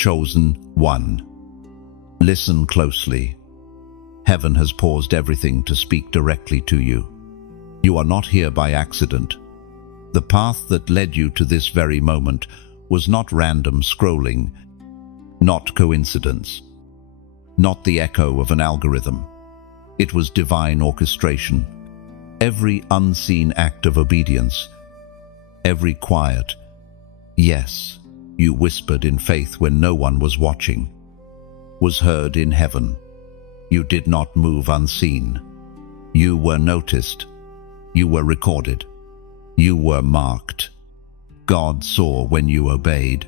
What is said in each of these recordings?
Chosen one. Listen closely. Heaven has paused everything to speak directly to you. You are not here by accident. The path that led you to this very moment was not random scrolling, not coincidence, not the echo of an algorithm. It was divine orchestration. Every unseen act of obedience, every quiet yes you whispered in faith when no one was watching, was heard in heaven. You did not move unseen. You were noticed. You were recorded. You were marked. God saw when you obeyed.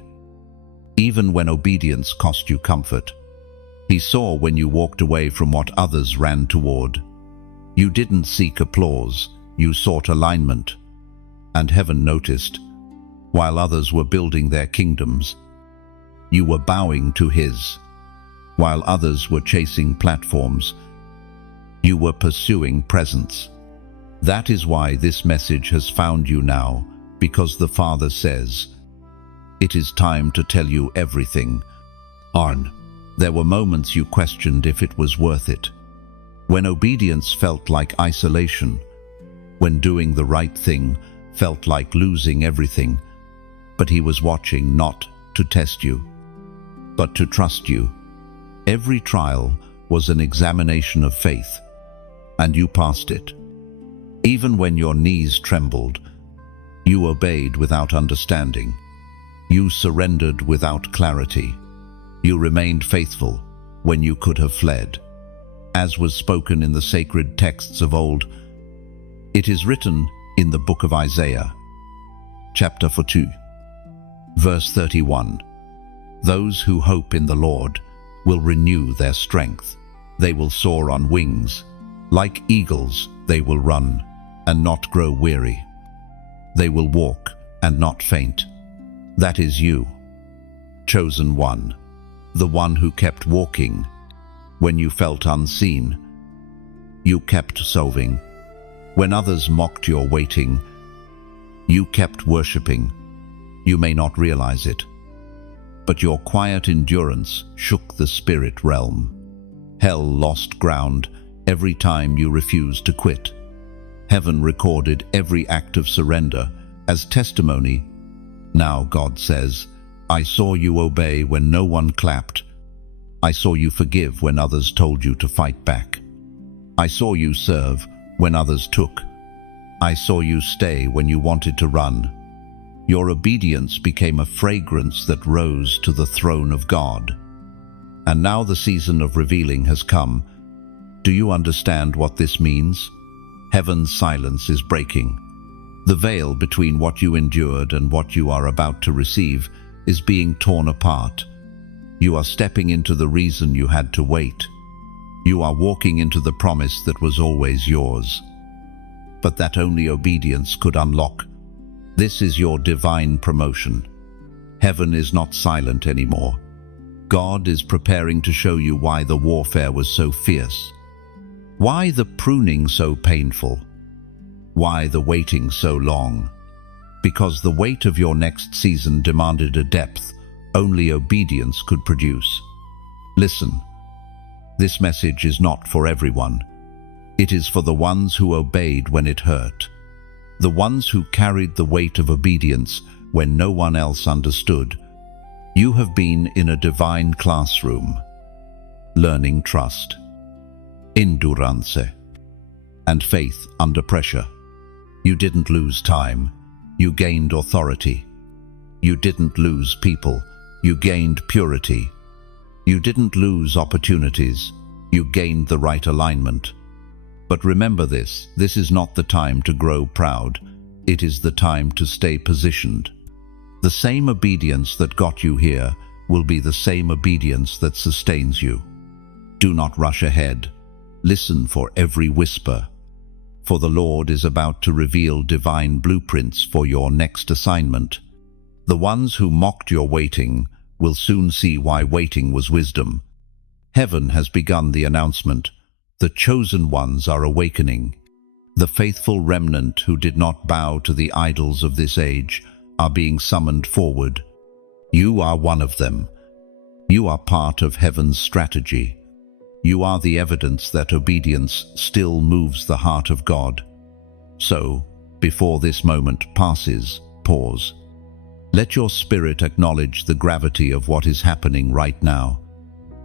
Even when obedience cost you comfort. He saw when you walked away from what others ran toward. You didn't seek applause, you sought alignment. And heaven noticed. While others were building their kingdoms, you were bowing to His. While others were chasing platforms, you were pursuing presence. That is why this message has found you now, because the Father says, "It is time to tell you everything." Arn, there were moments you questioned if it was worth it. When obedience felt like isolation, when doing the right thing felt like losing everything. But He was watching not to test you, but to trust you. Every trial was an examination of faith, and you passed it. Even when your knees trembled, you obeyed without understanding. You surrendered without clarity. You remained faithful when you could have fled. As was spoken in the sacred texts of old, it is written in the book of Isaiah, chapter 42, verse 31. Those who hope in the Lord will renew their strength. They will soar on wings. Like eagles, they will run and not grow weary. They will walk and not faint. That is you, chosen one, the one who kept walking when you felt unseen. You kept solving. When others mocked your waiting, you kept worshipping. You may not realize it, but your quiet endurance shook the spirit realm. Hell lost ground every time you refused to quit. Heaven recorded every act of surrender as testimony. Now God says, "I saw you obey when no one clapped. I saw you forgive when others told you to fight back. I saw you serve when others took. I saw you stay when you wanted to run." Your obedience became a fragrance that rose to the throne of God. And now the season of revealing has come. Do you understand what this means? Heaven's silence is breaking. The veil between what you endured and what you are about to receive is being torn apart. You are stepping into the reason you had to wait. You are walking into the promise that was always yours, but that only obedience could unlock. This is your divine promotion. Heaven is not silent anymore. God is preparing to show you why the warfare was so fierce, why the pruning so painful, why the waiting so long. Because the weight of your next season demanded a depth only obedience could produce. Listen, this message is not for everyone. It is for the ones who obeyed when it hurt, the ones who carried the weight of obedience when no one else understood. You have been in a divine classroom, learning trust, endurance, and faith under pressure. You didn't lose time, you gained authority. You didn't lose people, you gained purity. You didn't lose opportunities, you gained the right alignment. But remember this is not the time to grow proud. It is the time to stay positioned. The same obedience that got you here will be the same obedience that sustains you. Do not rush ahead. Listen for every whisper. For the Lord is about to reveal divine blueprints for your next assignment. The ones who mocked your waiting will soon see why waiting was wisdom. Heaven has begun the announcement. The chosen ones are awakening. The faithful remnant who did not bow to the idols of this age are being summoned forward. You are one of them. You are part of heaven's strategy. You are the evidence that obedience still moves the heart of God. So, before this moment passes, pause. Let your spirit acknowledge the gravity of what is happening right now.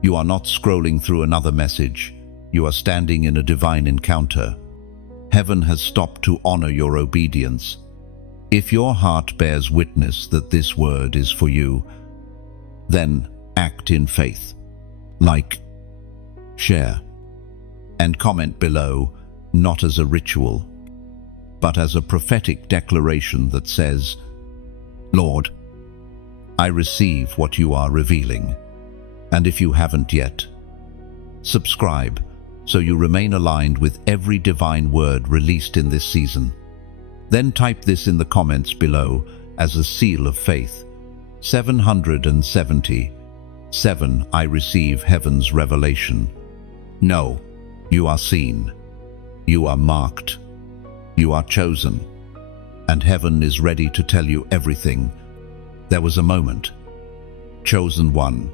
You are not scrolling through another message. You are standing in a divine encounter. Heaven has stopped to honor your obedience. If your heart bears witness that this word is for you, then act in faith. Like, share, and comment below, not as a ritual, but as a prophetic declaration that says, Lord, I receive what you are revealing. And if you haven't yet, subscribe so you remain aligned with every divine word released in this season. Then type this in the comments below as a seal of faith. 770. 7. I receive heaven's revelation. No, you are seen. You are marked. You are chosen. And heaven is ready to tell you everything. There was a moment. Chosen one.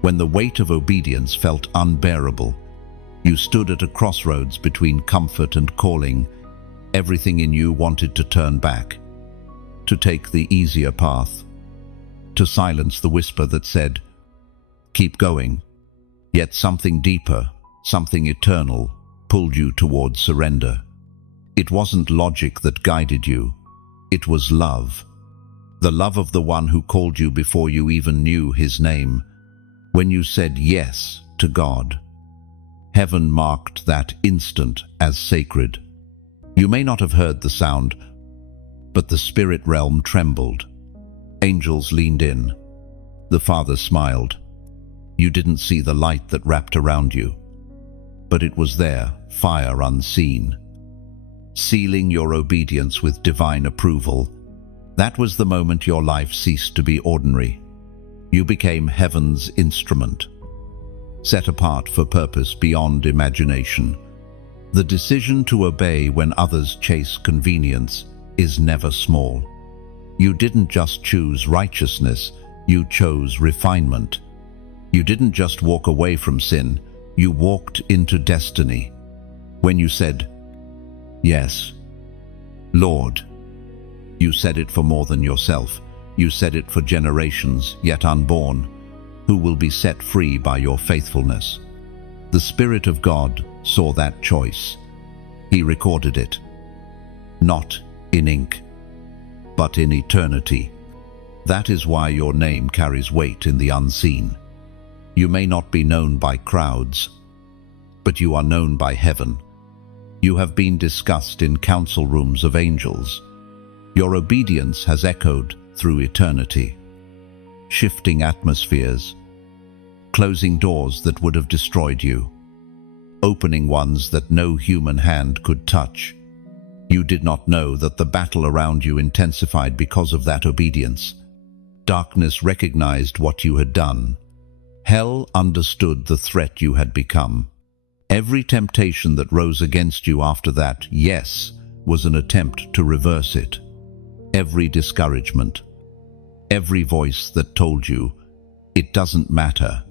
When the weight of obedience felt unbearable, you stood at a crossroads between comfort and calling. Everything in you wanted to turn back, to take the easier path, to silence the whisper that said, keep going. Yet something deeper, something eternal, pulled you towards surrender. It wasn't logic that guided you. It was love. The love of the one who called you before you even knew his name. When you said yes to God, heaven marked that instant as sacred. You may not have heard the sound, but the spirit realm trembled. Angels leaned in. The Father smiled. You didn't see the light that wrapped around you, but it was there, fire unseen, sealing your obedience with divine approval. That was the moment your life ceased to be ordinary. You became heaven's instrument, set apart for purpose beyond imagination. The decision to obey when others chase convenience is never small. You didn't just choose righteousness, you chose refinement. You didn't just walk away from sin, you walked into destiny. When you said, yes, Lord, you said it for more than yourself. You said it for generations yet unborn, who will be set free by your faithfulness. The Spirit of God saw that choice. He recorded it, not in ink, but in eternity. That is why your name carries weight in the unseen. You may not be known by crowds, but you are known by heaven. You have been discussed in council rooms of angels. Your obedience has echoed through eternity, shifting atmospheres, closing doors that would have destroyed you, opening ones that no human hand could touch. You did not know that the battle around you intensified because of that obedience. Darkness recognized what you had done. Hell understood the threat you had become. Every temptation that rose against you after that yes was an attempt to reverse it. Every discouragement, every voice that told you, it doesn't matter,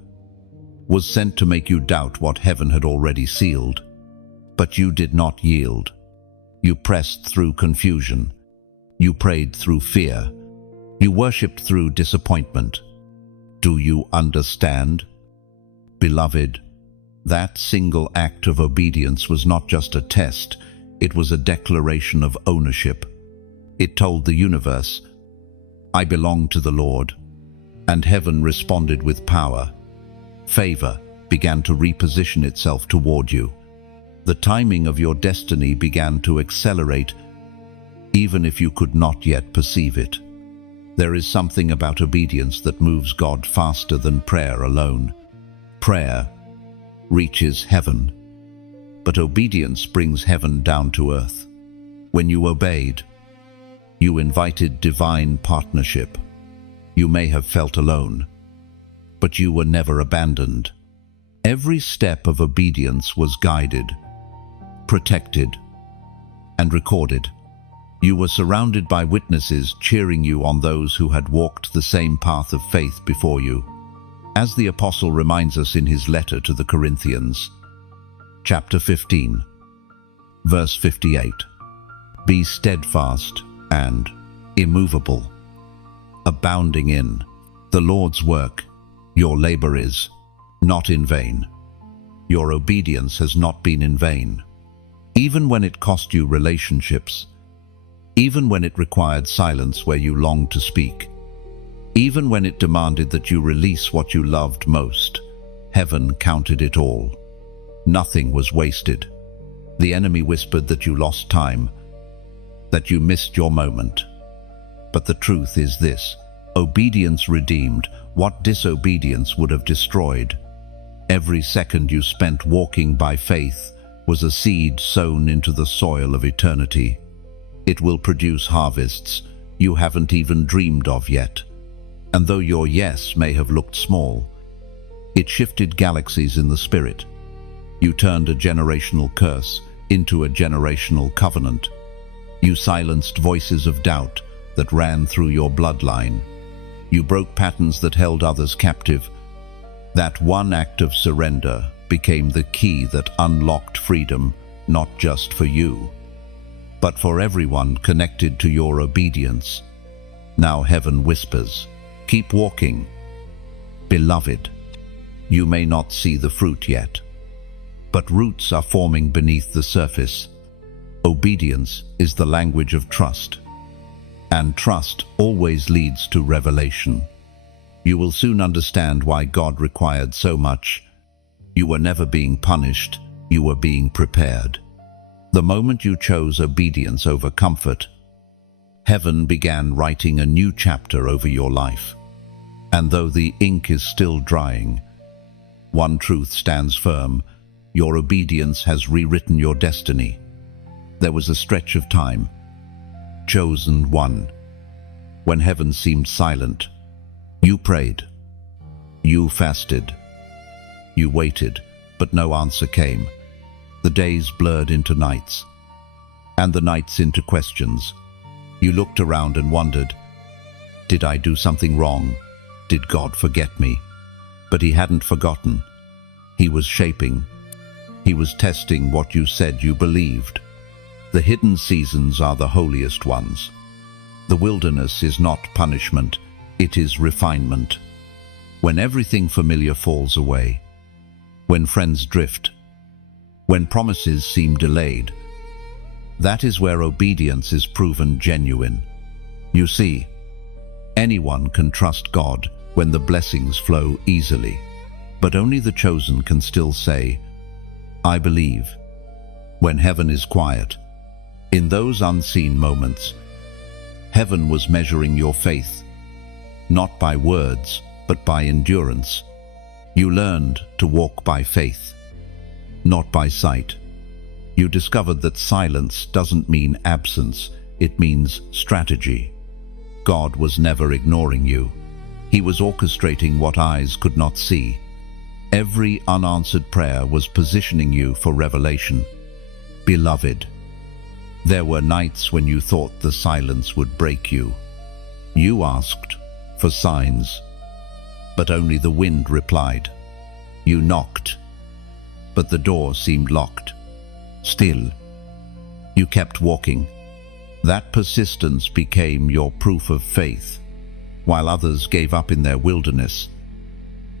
was sent to make you doubt what heaven had already sealed. But you did not yield. You pressed through confusion. You prayed through fear. You worshipped through disappointment. Do you understand? Beloved, that single act of obedience was not just a test, it was a declaration of ownership. It told the universe, I belong to the Lord. And heaven responded with power. Favor began to reposition itself toward you. The timing of your destiny began to accelerate, even if you could not yet perceive it. There is something about obedience that moves God faster than prayer alone. Prayer reaches heaven, but obedience brings heaven down to earth. When you obeyed, you invited divine partnership. You may have felt alone, but you were never abandoned. Every step of obedience was guided, protected, and recorded. You were surrounded by witnesses cheering you on, those who had walked the same path of faith before you. As the apostle reminds us in his letter to the Corinthians, chapter 15, verse 58, "Be steadfast and immovable, abounding in the Lord's work. Your labor is not in vain. Your obedience has not been in vain." Even when it cost you relationships, even when it required silence where you longed to speak, even when it demanded that you release what you loved most, heaven counted it all. Nothing was wasted. The enemy whispered that you lost time, that you missed your moment. But the truth is this: obedience redeemed what disobedience would have destroyed. Every second you spent walking by faith was a seed sown into the soil of eternity. It will produce harvests you haven't even dreamed of yet. And though your yes may have looked small, it shifted galaxies in the spirit. You turned a generational curse into a generational covenant. You silenced voices of doubt that ran through your bloodline. You broke patterns that held others captive. That one act of surrender became the key that unlocked freedom, not just for you, but for everyone connected to your obedience. Now heaven whispers, "Keep walking. Beloved, you may not see the fruit yet, but roots are forming beneath the surface." Obedience is the language of trust, and trust always leads to revelation. You will soon understand why God required so much. You were never being punished, you were being prepared. The moment you chose obedience over comfort, heaven began writing a new chapter over your life. And though the ink is still drying, one truth stands firm: your obedience has rewritten your destiny. There was a stretch of time, chosen one, when heaven seemed silent. You prayed, you fasted, you waited, but no answer came. The days blurred into nights, and the nights into questions. You looked around and wondered, did I do something wrong? Did God forget me? But he hadn't forgotten. He was shaping. He was testing what you said you believed. The hidden seasons are the holiest ones. The wilderness is not punishment, it is refinement. When everything familiar falls away, when friends drift, when promises seem delayed, that is where obedience is proven genuine. You see, anyone can trust God when the blessings flow easily, but only the chosen can still say, "I believe." When heaven is quiet, in those unseen moments, heaven was measuring your faith, not by words, but by endurance. You learned to walk by faith, not by sight. You discovered that silence doesn't mean absence, it means strategy. God was never ignoring you. He was orchestrating what eyes could not see. Every unanswered prayer was positioning you for revelation. Beloved, there were nights when you thought the silence would break you. You asked for signs, but only the wind replied. You knocked, but the door seemed locked. Still, you kept walking. That persistence became your proof of faith. While others gave up in their wilderness,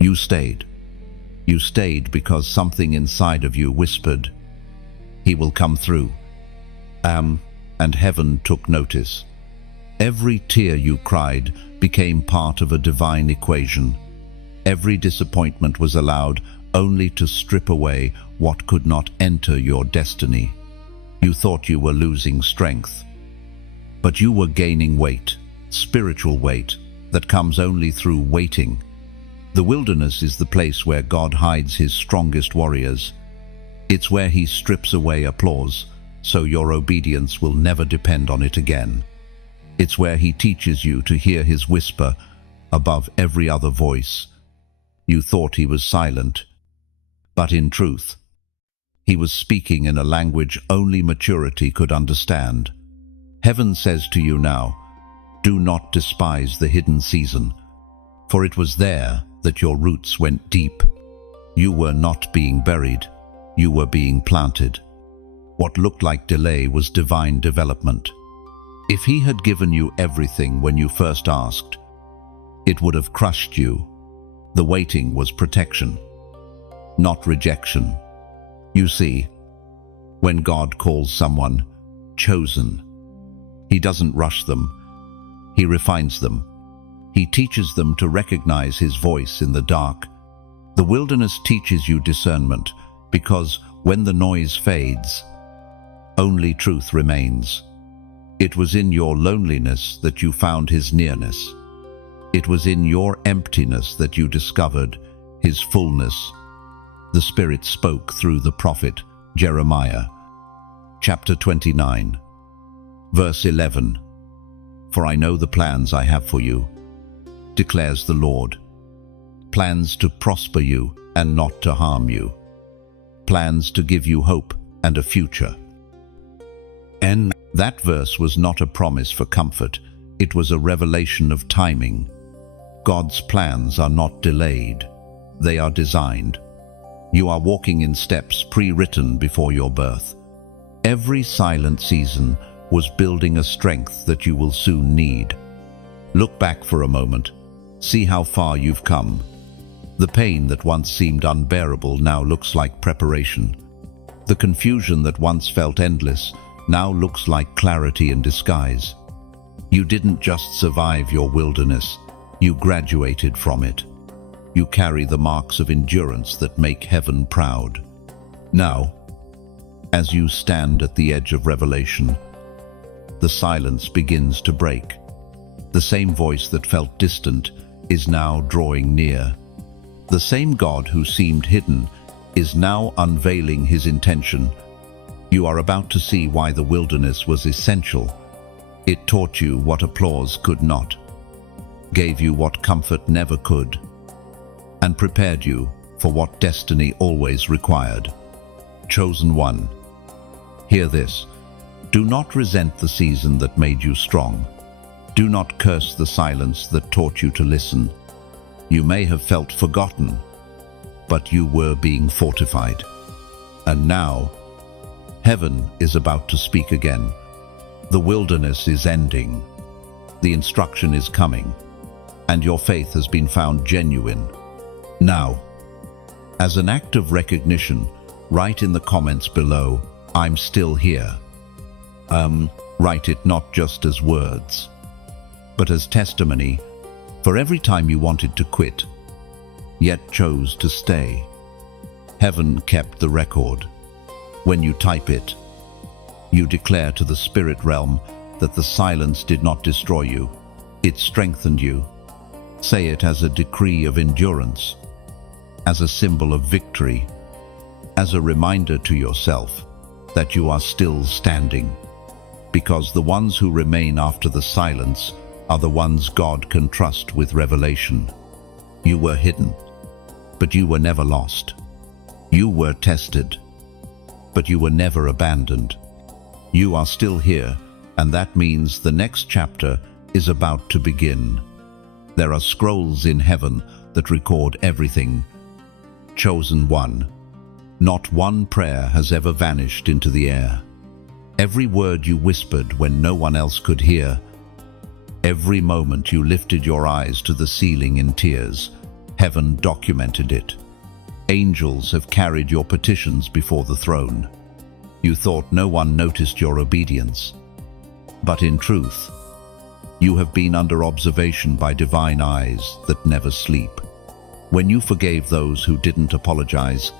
you stayed. You stayed because something inside of you whispered, "He will come through." And heaven took notice. Every tear you cried became part of a divine equation. Every disappointment was allowed only to strip away what could not enter your destiny. You thought you were losing strength, but you were gaining weight, spiritual weight, that comes only through waiting. The wilderness is the place where God hides his strongest warriors. It's where he strips away applause, so your obedience will never depend on it again. It's where he teaches you to hear his whisper above every other voice. You thought he was silent, but in truth, he was speaking in a language only maturity could understand. Heaven says to you now, do not despise the hidden season, for it was there that your roots went deep. You were not being buried, you were being planted. What looked like delay was divine development. If he had given you everything when you first asked, it would have crushed you. The waiting was protection, not rejection. You see, when God calls someone chosen, he doesn't rush them. He refines them. He teaches them to recognize his voice in the dark. The wilderness teaches you discernment, because when the noise fades, only truth remains. It was in your loneliness that you found his nearness. It was in your emptiness that you discovered his fullness. The Spirit spoke through the prophet Jeremiah. Chapter 29, verse 11. For I know the plans I have for you, declares the Lord. Plans to prosper you and not to harm you. Plans to give you hope and a future. And that verse was not a promise for comfort, it was a revelation of timing. God's plans are not delayed, they are designed. You are walking in steps pre-written before your birth. Every silent season was building a strength that you will soon need. Look back for a moment, see how far you've come. The pain that once seemed unbearable now looks like preparation. The confusion that once felt endless now looks like clarity in disguise. You didn't just survive your wilderness, you graduated from it. You carry the marks of endurance that make heaven proud. Now, as you stand at the edge of revelation, the silence begins to break. The same voice that felt distant is now drawing near. The same God who seemed hidden is now unveiling his intention. You are about to see why the wilderness was essential. It taught you what applause could not, gave you what comfort never could, and prepared you for what destiny always required. Chosen one, hear this. Do not resent the season that made you strong. Do not curse the silence that taught you to listen. You may have felt forgotten, but you were being fortified. And now, heaven is about to speak again. The wilderness is ending. The instruction is coming, and your faith has been found genuine. Now, as an act of recognition, write in the comments below, I'm still here. Write it not just as words, but as testimony for every time you wanted to quit, yet chose to stay. Heaven kept the record. When you type it, you declare to the spirit realm that the silence did not destroy you, it strengthened you. Say it as a decree of endurance, as a symbol of victory, as a reminder to yourself that you are still standing. Because the ones who remain after the silence are the ones God can trust with revelation. You were hidden, but you were never lost. You were tested, but you were never abandoned. You are still here, and that means the next chapter is about to begin. There are scrolls in heaven that record everything. Chosen one. Not one prayer has ever vanished into the air. Every word you whispered when no one else could hear, every moment you lifted your eyes to the ceiling in tears, heaven documented it. Angels have carried your petitions before the throne. You thought no one noticed your obedience. But in truth, you have been under observation by divine eyes that never sleep. When you forgave those who didn't apologize,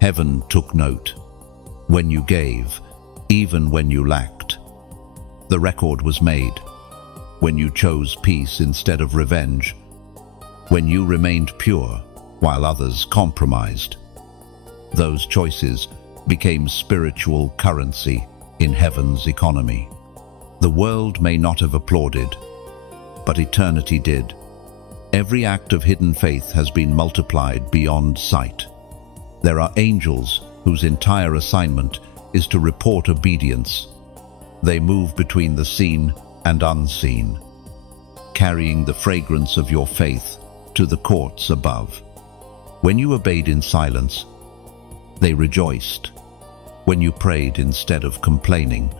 heaven took note. When you gave, even when you lacked, the record was made. When you chose peace instead of revenge, when you remained pure while others compromised, those choices became spiritual currency in heaven's economy. The world may not have applauded, but eternity did. Every act of hidden faith has been multiplied beyond sight. There are angels whose entire assignment is to report obedience. They move between the seen and unseen, carrying the fragrance of your faith to the courts above. When you obeyed in silence, they rejoiced. When you prayed instead of complaining,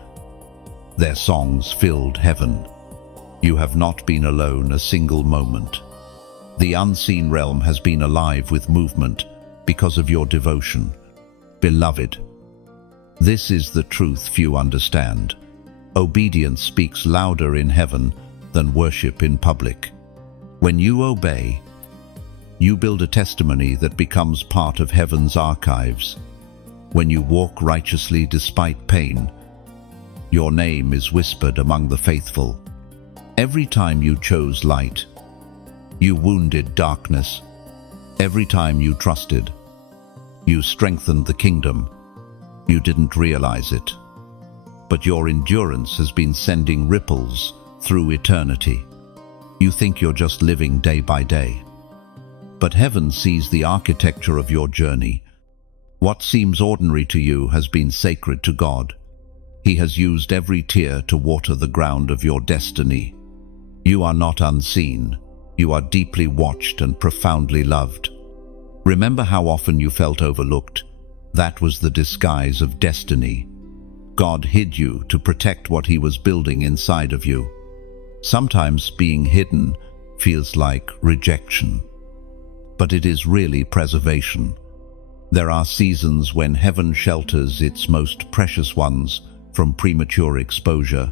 their songs filled heaven. You have not been alone a single moment. The unseen realm has been alive with movement because of your devotion. Beloved, this is the truth few understand. Obedience speaks louder in heaven than worship in public. When you obey, you build a testimony that becomes part of heaven's archives. When you walk righteously despite pain, your name is whispered among the faithful. Every time you chose light, you wounded darkness. Every time you trusted, you strengthened the kingdom. You didn't realize it, but your endurance has been sending ripples through eternity. You think you're just living day by day, but heaven sees the architecture of your journey. What seems ordinary to you has been sacred to God. He has used every tear to water the ground of your destiny. You are not unseen. You are deeply watched and profoundly loved. Remember how often you felt overlooked? That was the disguise of destiny. God hid you to protect what He was building inside of you. Sometimes being hidden feels like rejection, but it is really preservation. There are seasons when heaven shelters its most precious ones from premature exposure.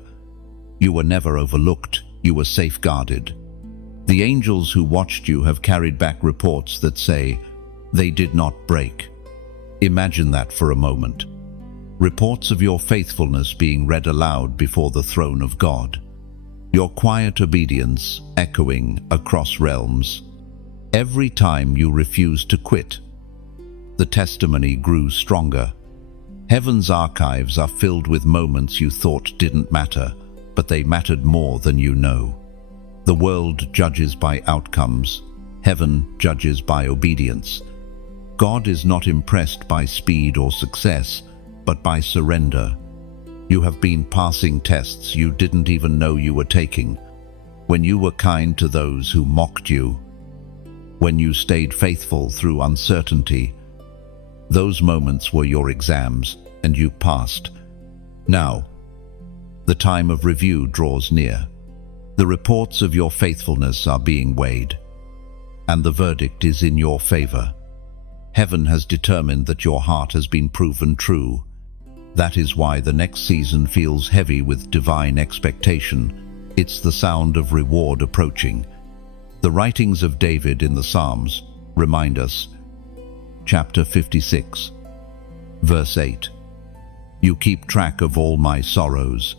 You were never overlooked, you were safeguarded. The angels who watched you have carried back reports that say, "They did not break." Imagine that for a moment. Reports of your faithfulness being read aloud before the throne of God. Your quiet obedience echoing across realms. Every time you refused to quit, the testimony grew stronger. Heaven's archives are filled with moments you thought didn't matter, but they mattered more than you know. The world judges by outcomes. Heaven judges by obedience. God is not impressed by speed or success, but by surrender. You have been passing tests you didn't even know you were taking. When you were kind to those who mocked you, when you stayed faithful through uncertainty, those moments were your exams, and you passed. Now, the time of review draws near. The reports of your faithfulness are being weighed, and the verdict is in your favor. Heaven has determined that your heart has been proven true. That is why the next season feels heavy with divine expectation. It's the sound of reward approaching. The writings of David in the Psalms remind us. Chapter 56, verse 8. You keep track of all my sorrows.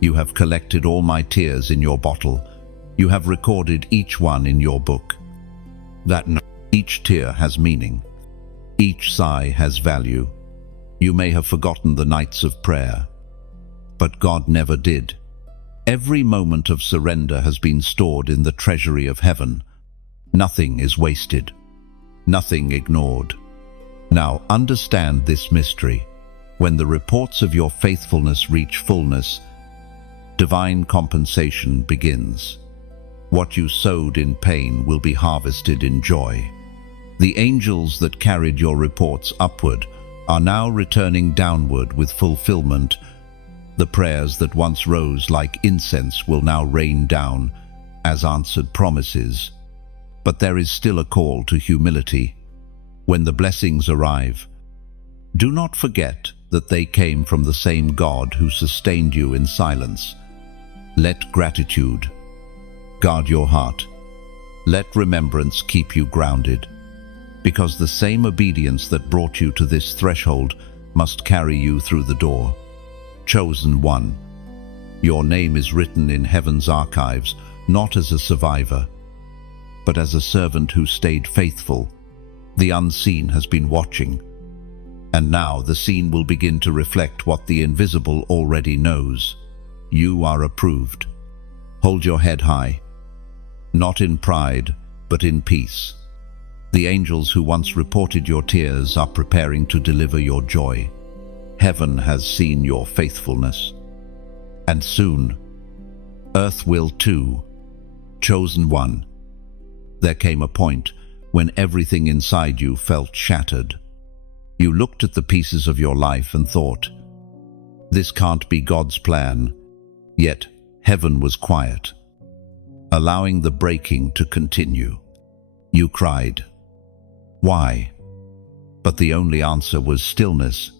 You have collected all my tears in your bottle. You have recorded each one in your book. Each tear has meaning. Each sigh has value. You may have forgotten the nights of prayer, but God never did. Every moment of surrender has been stored in the treasury of heaven. Nothing is wasted. Nothing ignored. Now understand this mystery. When the reports of your faithfulness reach fullness, divine compensation begins. What you sowed in pain will be harvested in joy. The angels that carried your reports upward are now returning downward with fulfillment. The prayers that once rose like incense will now rain down as answered promises. But there is still a call to humility. When the blessings arrive, do not forget that they came from the same God who sustained you in silence. Let gratitude guard your heart. Let remembrance keep you grounded, because the same obedience that brought you to this threshold must carry you through the door. Chosen one, your name is written in heaven's archives, not as a survivor, but as a servant who stayed faithful. The unseen has been watching, and now the seen will begin to reflect what the invisible already knows. You are approved. Hold your head high, not in pride, but in peace. The angels who once reported your tears are preparing to deliver your joy. Heaven has seen your faithfulness, and soon, earth will too. Chosen one, There came a point when everything inside you felt shattered. You looked at the pieces of your life and thought, "This can't be God's plan." Yet heaven was quiet, allowing the breaking to continue. You cried, "Why?" But the only answer was stillness.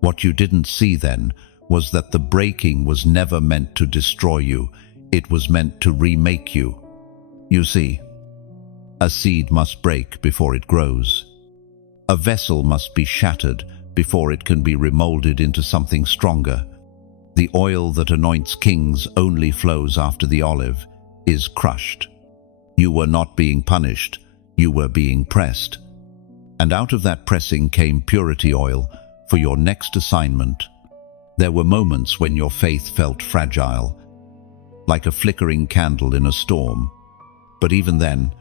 What you didn't see then was that the breaking was never meant to destroy you. It was meant to remake you. You see, a seed must break before it grows. A vessel must be shattered before it can be remolded into something stronger. The oil that anoints kings only flows after the olive is crushed. You were not being punished, you were being pressed. And out of that pressing came purity oil for your next assignment. There were moments when your faith felt fragile, like a flickering candle in a storm. But even then,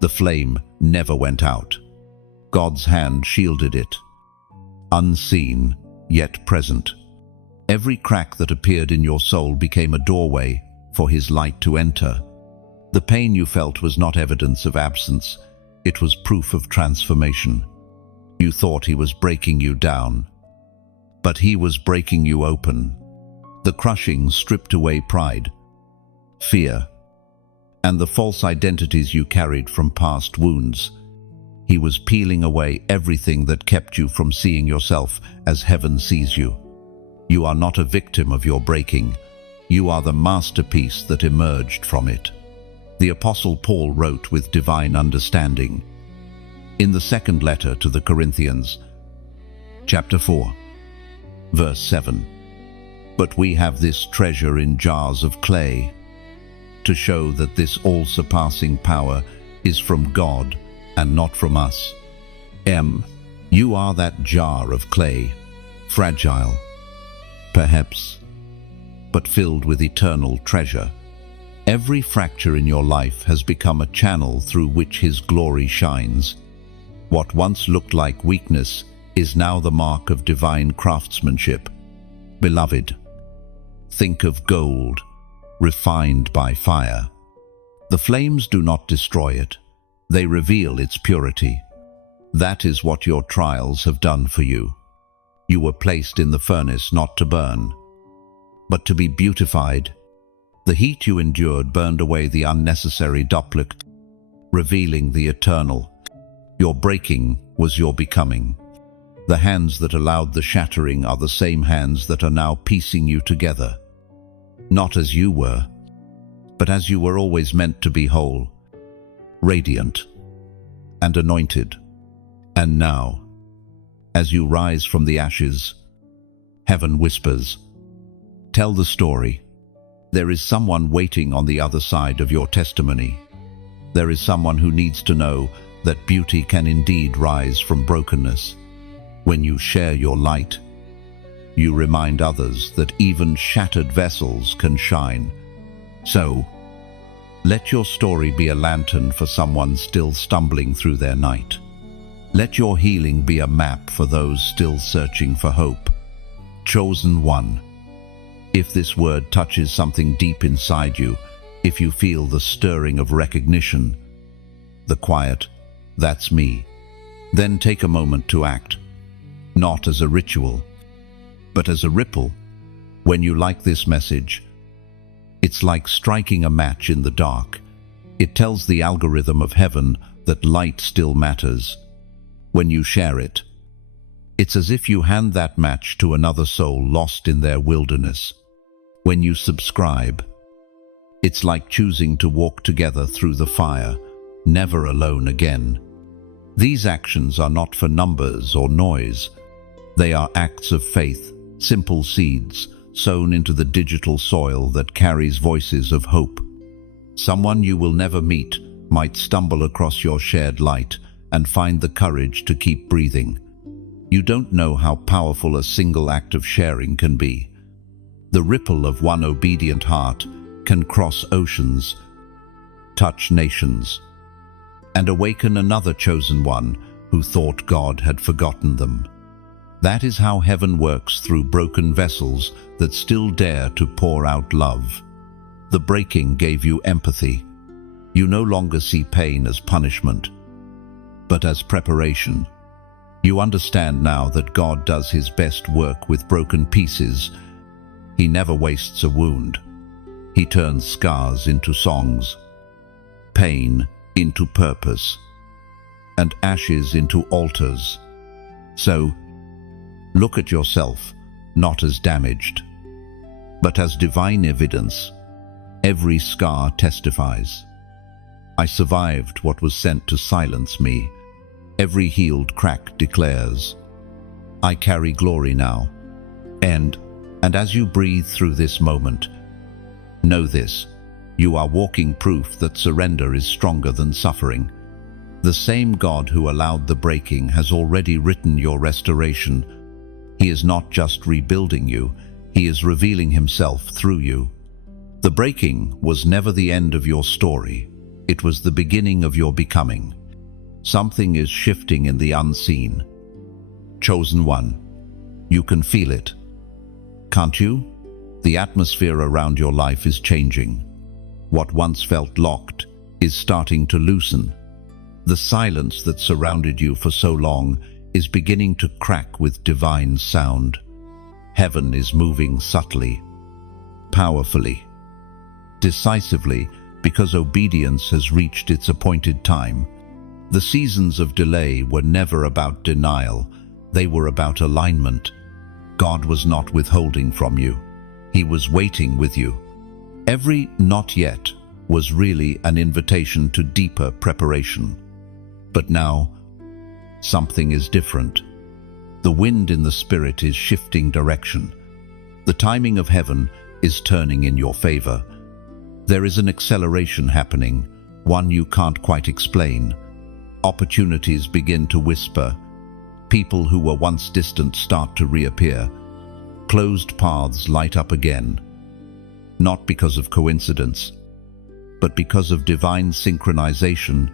the flame never went out. God's hand shielded it, unseen yet present. Every crack that appeared in your soul became a doorway for His light to enter. The pain you felt was not evidence of absence, it was proof of transformation. You thought He was breaking you down, but He was breaking you open. The crushing stripped away pride, fear, and the false identities you carried from past wounds. He was peeling away everything that kept you from seeing yourself as heaven sees you. You are not a victim of your breaking. You are the masterpiece that emerged from it. The Apostle Paul wrote with divine understanding in the second letter to the Corinthians, chapter 4, verse 7. "But we have this treasure in jars of clay, to show that this all-surpassing power is from God and not from us." You are that jar of clay, fragile, perhaps, but filled with eternal treasure. Every fracture in your life has become a channel through which His glory shines. What once looked like weakness is now the mark of divine craftsmanship. Beloved, think of gold, refined by fire. The flames do not destroy it, they reveal its purity. That is what your trials have done for you. You were placed in the furnace not to burn, but to be beautified. The heat you endured burned away the unnecessary duplicate, revealing the eternal. Your breaking was your becoming. The hands that allowed the shattering are the same hands that are now piecing you together. Not as you were, but as you were always meant to be, whole, radiant, and anointed. And now, as you rise from the ashes, heaven whispers, "Tell the story." There is someone waiting on the other side of your testimony. There is someone who needs to know that beauty can indeed rise from brokenness. When you share your light, you remind others that even shattered vessels can shine. So, let your story be a lantern for someone still stumbling through their night. Let your healing be a map for those still searching for hope. Chosen one. If this word touches something deep inside you, if you feel the stirring of recognition, the quiet, "That's me," then take a moment to act, not as a ritual, but as a ripple. When you like this message, it's like striking a match in the dark. It tells the algorithm of heaven that light still matters. When you share it, it's as if you hand that match to another soul lost in their wilderness. When you subscribe, it's like choosing to walk together through the fire, never alone again. These actions are not for numbers or noise. They are acts of faith, simple seeds sown into the digital soil that carries voices of hope. Someone you will never meet might stumble across your shared light and find the courage to keep breathing. You don't know how powerful a single act of sharing can be. The ripple of one obedient heart can cross oceans, touch nations, and awaken another chosen one who thought God had forgotten them. That is how heaven works through broken vessels that still dare to pour out love. The breaking gave you empathy. You no longer see pain as punishment, but as preparation. You understand now that God does his best work with broken pieces. He never wastes a wound. He turns scars into songs, pain into purpose, and ashes into altars. So, look at yourself not as damaged, but as divine evidence. Every scar testifies. I survived what was sent to silence me. Every healed crack declares, I carry glory now. And as you breathe through this moment, know this, you are walking proof that surrender is stronger than suffering. The same God who allowed the breaking has already written your restoration. He is not just rebuilding you, he is revealing himself through you. The breaking was never the end of your story. It was the beginning of your becoming. Something is shifting in the unseen. Chosen one, you can feel it. Can't you? The atmosphere around your life is changing. What once felt locked is starting to loosen. The silence that surrounded you for so long is beginning to crack with divine sound. Heaven is moving subtly, powerfully, decisively, because obedience has reached its appointed time. The seasons of delay were never about denial, they were about alignment. God was not withholding from you. He was waiting with you. Every not yet was really an invitation to deeper preparation. But now, something is different. The wind in the spirit is shifting direction. The timing of heaven is turning in your favor. There is an acceleration happening, one you can't quite explain. Opportunities begin to whisper. People who were once distant start to reappear. Closed paths light up again. Not because of coincidence, but because of divine synchronization.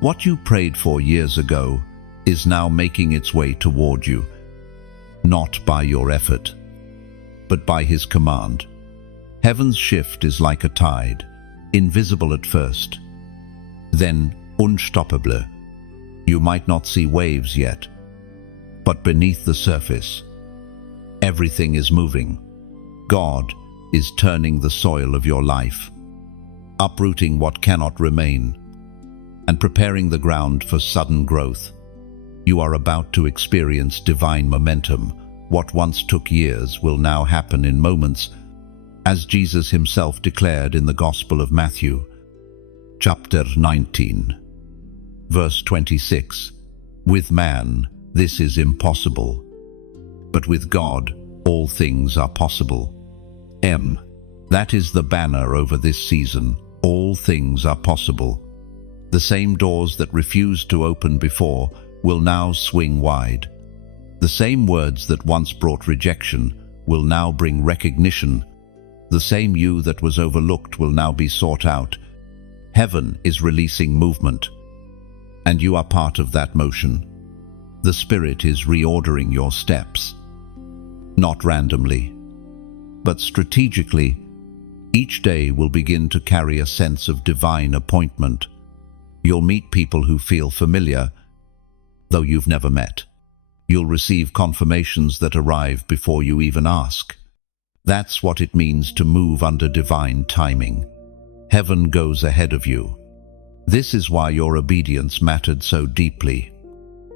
What you prayed for years ago is now making its way toward you, not by your effort, but by his command. Heaven's shift is like a tide, invisible at first, then unstoppable. You might not see waves yet, but beneath the surface, everything is moving. God is turning the soil of your life, uprooting what cannot remain, and preparing the ground for sudden growth. You are about to experience divine momentum. What once took years will now happen in moments, as Jesus himself declared in the Gospel of Matthew, chapter 19, verse 26. With man, this is impossible, but with God, all things are possible. That is the banner over this season. All things are possible. The same doors that refused to open before will now swing wide. The same words that once brought rejection will now bring recognition. The same you that was overlooked will now be sought out. Heaven is releasing movement, and you are part of that motion. The Spirit is reordering your steps, not randomly, but strategically. Each day will begin to carry a sense of divine appointment. You'll meet people who feel familiar, though you've never met. You'll receive confirmations that arrive before you even ask. That's what it means to move under divine timing. Heaven goes ahead of you. This is why your obedience mattered so deeply.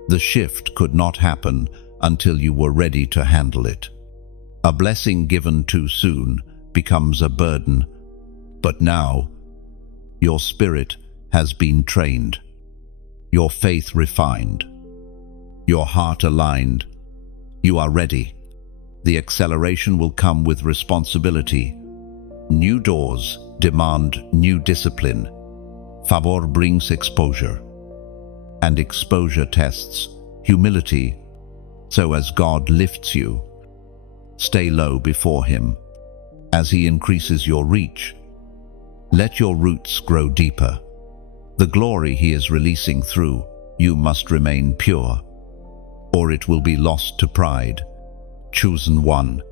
The shift could not happen until you were ready to handle it. A blessing given too soon becomes a burden, but now your spirit has been trained, your faith refined, your heart aligned. You are ready. The acceleration will come with responsibility. New doors demand new discipline. Favor brings exposure, and exposure tests humility. So as God lifts you, stay low before him. As he increases your reach, let your roots grow deeper. The glory he is releasing through you must remain pure, or it will be lost to pride. Chosen one.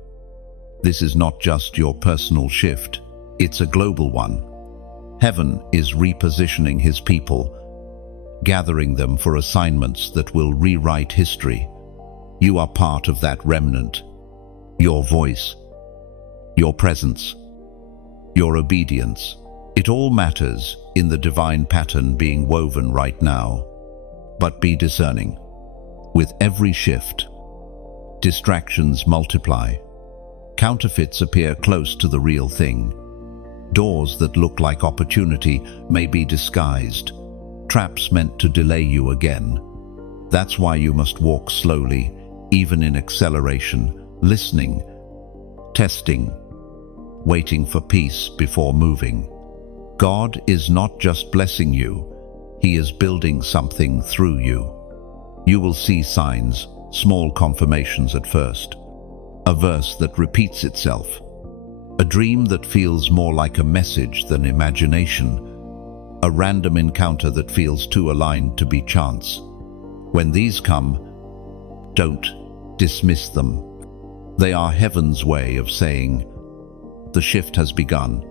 This is not just your personal shift, it's a global one. Heaven is repositioning his people, gathering them for assignments that will rewrite history. You are part of that remnant. Your voice, your presence, your obedience, it all matters in the divine pattern being woven right now. But be discerning. With every shift, distractions multiply. Counterfeits appear close to the real thing. Doors that look like opportunity may be disguised. Traps meant to delay you again. That's why you must walk slowly, even in acceleration, listening, testing, waiting for peace before moving. God is not just blessing you, He is building something through you. You will see signs, small confirmations at first. A verse that repeats itself. A dream that feels more like a message than imagination. A random encounter that feels too aligned to be chance. When these come, don't dismiss them. They are heaven's way of saying, the shift has begun.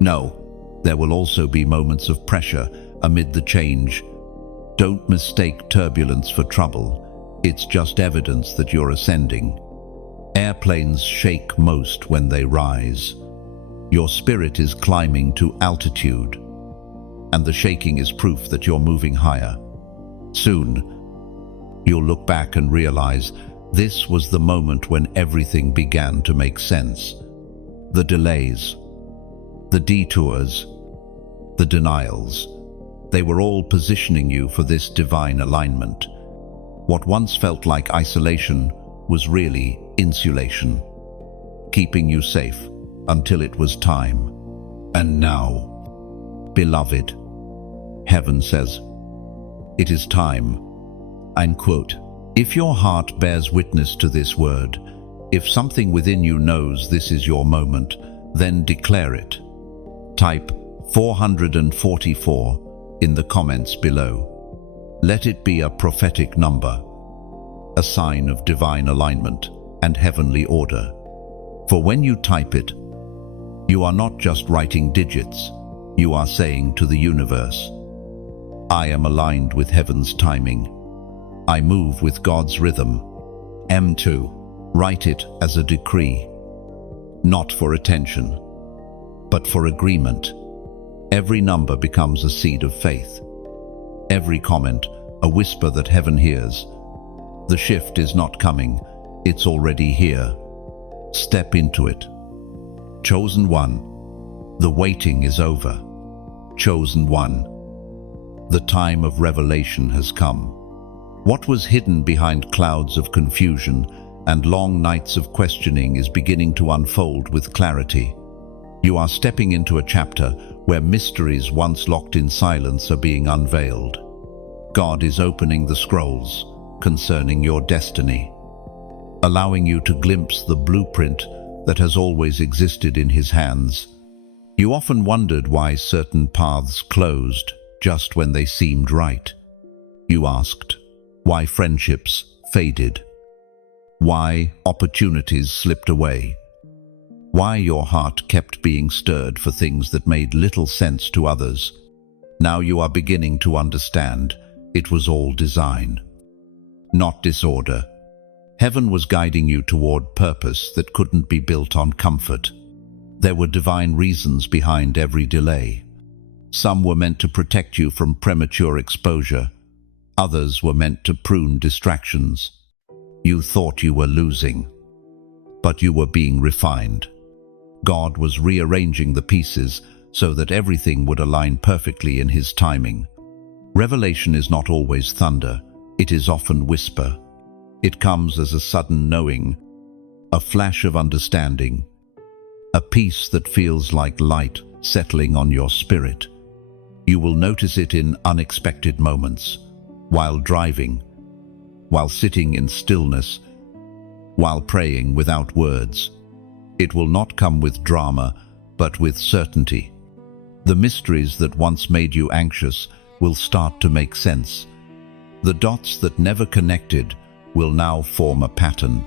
No, there will also be moments of pressure amid the change. Don't mistake turbulence for trouble. It's just evidence that you're ascending. Airplanes shake most when they rise. Your spirit is climbing to altitude, and the shaking is proof that you're moving higher. Soon, you'll look back and realize this was the moment when everything began to make sense. The delays, the detours, the denials, they were all positioning you for this divine alignment. What once felt like isolation was really insulation, keeping you safe until it was time. And now, beloved, heaven says, it is time. And quote, if your heart bears witness to this word, if something within you knows this is your moment, then declare it. Type 444 in the comments below. Let it be a prophetic number, a sign of divine alignment and heavenly order. For when you type it, you are not just writing digits, you are saying to the universe, I am aligned with heaven's timing. I move with God's rhythm. M2. Write it as a decree, not for attention, but for agreement. Every number becomes a seed of faith. Every comment, a whisper that heaven hears. The shift is not coming, it's already here. Step into it. Chosen one, the waiting is over. Chosen one, the time of revelation has come. What was hidden behind clouds of confusion and long nights of questioning is beginning to unfold with clarity. You are stepping into a chapter where mysteries once locked in silence are being unveiled. God is opening the scrolls concerning your destiny, allowing you to glimpse the blueprint that has always existed in His hands. You often wondered why certain paths closed just when they seemed right. You asked why friendships faded, why opportunities slipped away, why your heart kept being stirred for things that made little sense to others. Now you are beginning to understand it was all design, not disorder. Heaven was guiding you toward purpose that couldn't be built on comfort. There were divine reasons behind every delay. Some were meant to protect you from premature exposure. Others were meant to prune distractions. You thought you were losing, but you were being refined. God was rearranging the pieces so that everything would align perfectly in His timing. Revelation is not always thunder, it is often whisper. It comes as a sudden knowing, a flash of understanding, a peace that feels like light settling on your spirit. You will notice it in unexpected moments, while driving, while sitting in stillness, while praying without words. It will not come with drama, but with certainty. The mysteries that once made you anxious will start to make sense. The dots that never connected will now form a pattern.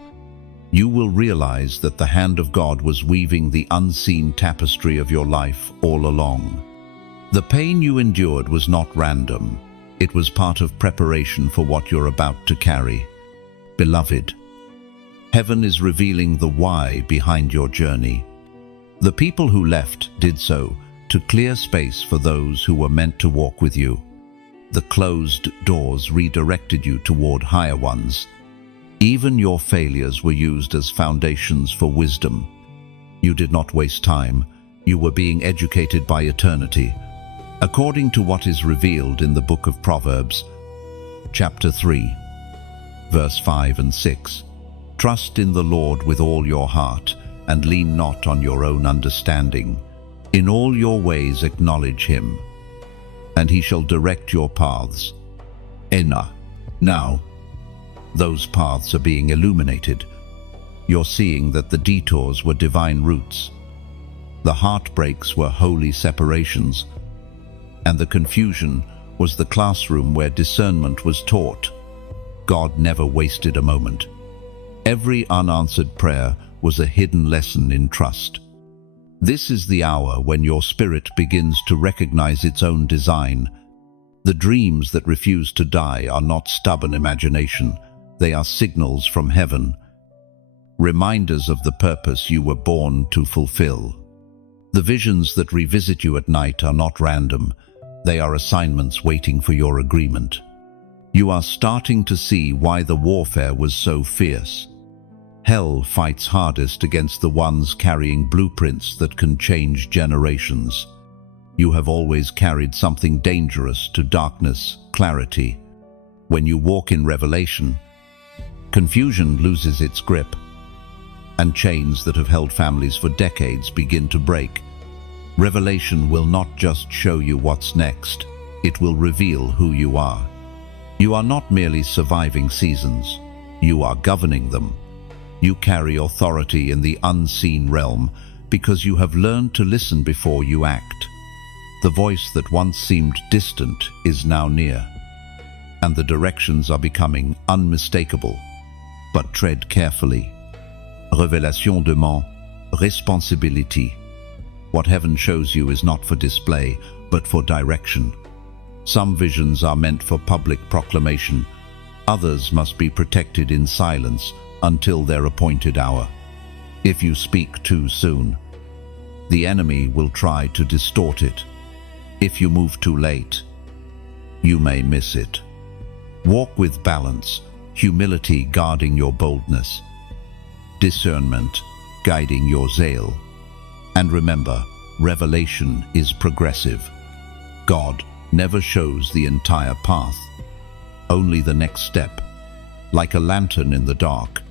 You will realize that the hand of God was weaving the unseen tapestry of your life all along. The pain you endured was not random. It was part of preparation for what you're about to carry. Beloved, heaven is revealing the why behind your journey. The people who left did so to clear space for those who were meant to walk with you. The closed doors redirected you toward higher ones. Even your failures were used as foundations for wisdom. You did not waste time. You were being educated by eternity. According to what is revealed in the book of Proverbs, chapter 3, verse 5 and 6, trust in the Lord with all your heart, and lean not on your own understanding. In all your ways acknowledge him, and he shall direct your paths. Now, those paths are being illuminated. You're seeing that the detours were divine routes. The heartbreaks were holy separations, and the confusion was the classroom where discernment was taught. God never wasted a moment. Every unanswered prayer was a hidden lesson in trust. This is the hour when your spirit begins to recognize its own design. The dreams that refuse to die are not stubborn imagination. They are signals from heaven, reminders of the purpose you were born to fulfill. The visions that revisit you at night are not random. They are assignments waiting for your agreement. You are starting to see why the warfare was so fierce. Hell fights hardest against the ones carrying blueprints that can change generations. You have always carried something dangerous to darkness, clarity. When you walk in revelation, confusion loses its grip, and chains that have held families for decades begin to break. Revelation will not just show you what's next, it will reveal who you are. You are not merely surviving seasons, you are governing them. You carry authority in the unseen realm because you have learned to listen before you act. The voice that once seemed distant is now near, and the directions are becoming unmistakable. But tread carefully. Révélation demande responsabilité. What heaven shows you is not for display, but for direction. Some visions are meant for public proclamation. Others must be protected in silence until their appointed hour. If you speak too soon, the enemy will try to distort it. If you move too late, you may miss it. Walk with balance, humility guarding your boldness, discernment guiding your zeal. And remember, revelation is progressive. God never shows the entire path, only the next step. Like a lantern in the dark,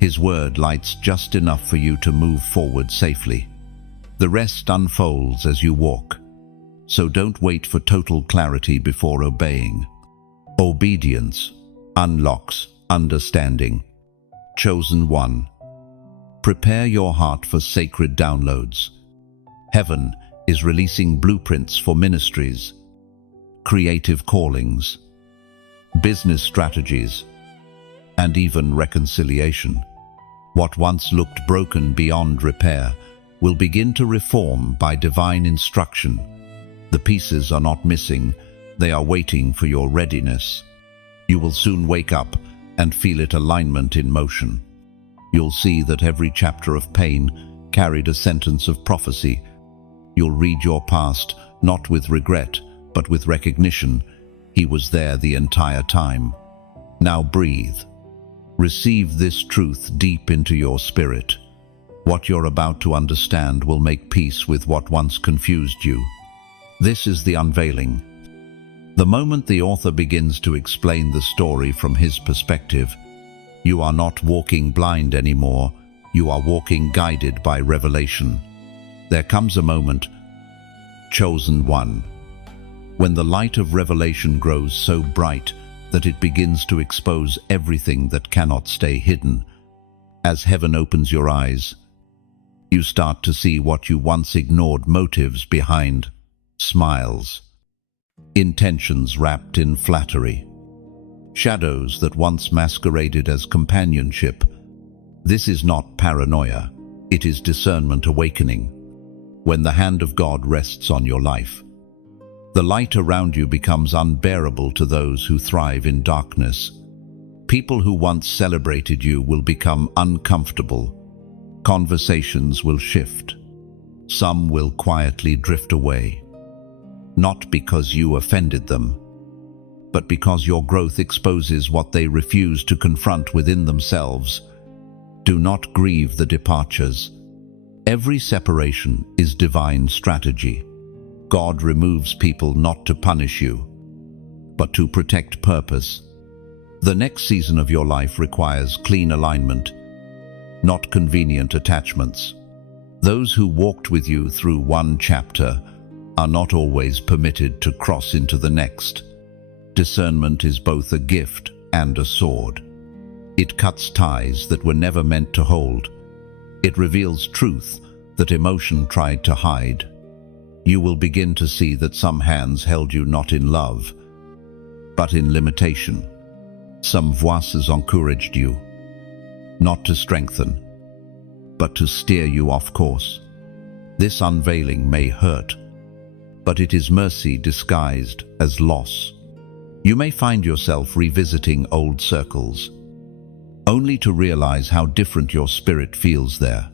His word lights just enough for you to move forward safely. The rest unfolds as you walk, so don't wait for total clarity before obeying. Obedience unlocks understanding. Chosen one. Prepare your heart for sacred downloads. Heaven is releasing blueprints for ministries, creative callings, business strategies, and even reconciliation. What once looked broken beyond repair will begin to reform by divine instruction. The pieces are not missing, they are waiting for your readiness. You will soon wake up and feel its alignment in motion. You'll see that every chapter of pain carried a sentence of prophecy. You'll read your past not with regret, but with recognition. He was there the entire time. Now breathe. Receive this truth deep into your spirit. What you're about to understand will make peace with what once confused you. This is the unveiling. The moment the author begins to explain the story from his perspective, you are not walking blind anymore, you are walking guided by revelation. There comes a moment, chosen one, when the light of revelation grows so bright that it begins to expose everything that cannot stay hidden. As heaven opens your eyes, you start to see what you once ignored: motives behind smiles, intentions wrapped in flattery, shadows that once masqueraded as companionship. This is not paranoia, it is discernment awakening. When the hand of God rests on your life, The light around you becomes unbearable to those who thrive in darkness. People who once celebrated you will become uncomfortable. Conversations will shift. Some will quietly drift away. Not because you offended them, but because your growth exposes what they refuse to confront within themselves. Do not grieve the departures. Every separation is divine strategy. God removes people not to punish you, but to protect purpose. The next season of your life requires clean alignment, not convenient attachments. Those who walked with you through one chapter are not always permitted to cross into the next. Discernment is both a gift and a sword. It cuts ties that were never meant to hold. It reveals truth that emotion tried to hide. You will begin to see that some hands held you not in love, but in limitation. Some voices encouraged you, not to strengthen, but to steer you off course. This unveiling may hurt, but it is mercy disguised as loss. You may find yourself revisiting old circles, only to realize how different your spirit feels there.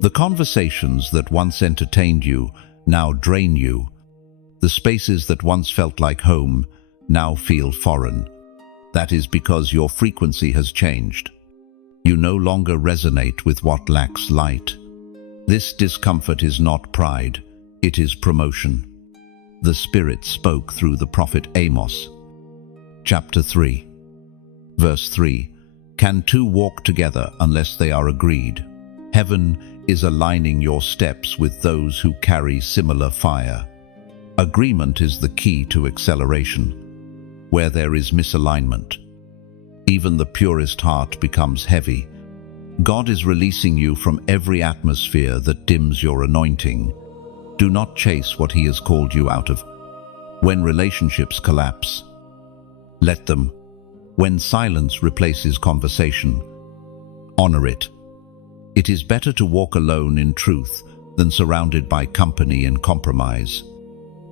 The conversations that once entertained you now drain you. The spaces that once felt like home now feel foreign. That is because your frequency has changed. You no longer resonate with what lacks light. This discomfort is not pride, it is promotion. The Spirit spoke through the prophet Amos. Chapter 3, verse 3. Can two walk together unless they are agreed? Heaven is aligning your steps with those who carry similar fire. Agreement is the key to acceleration. Where there is misalignment, even the purest heart becomes heavy. God is releasing you from every atmosphere that dims your anointing. Do not chase what He has called you out of. When relationships collapse, let them. When silence replaces conversation, honor it. It is better to walk alone in truth than surrounded by company and compromise.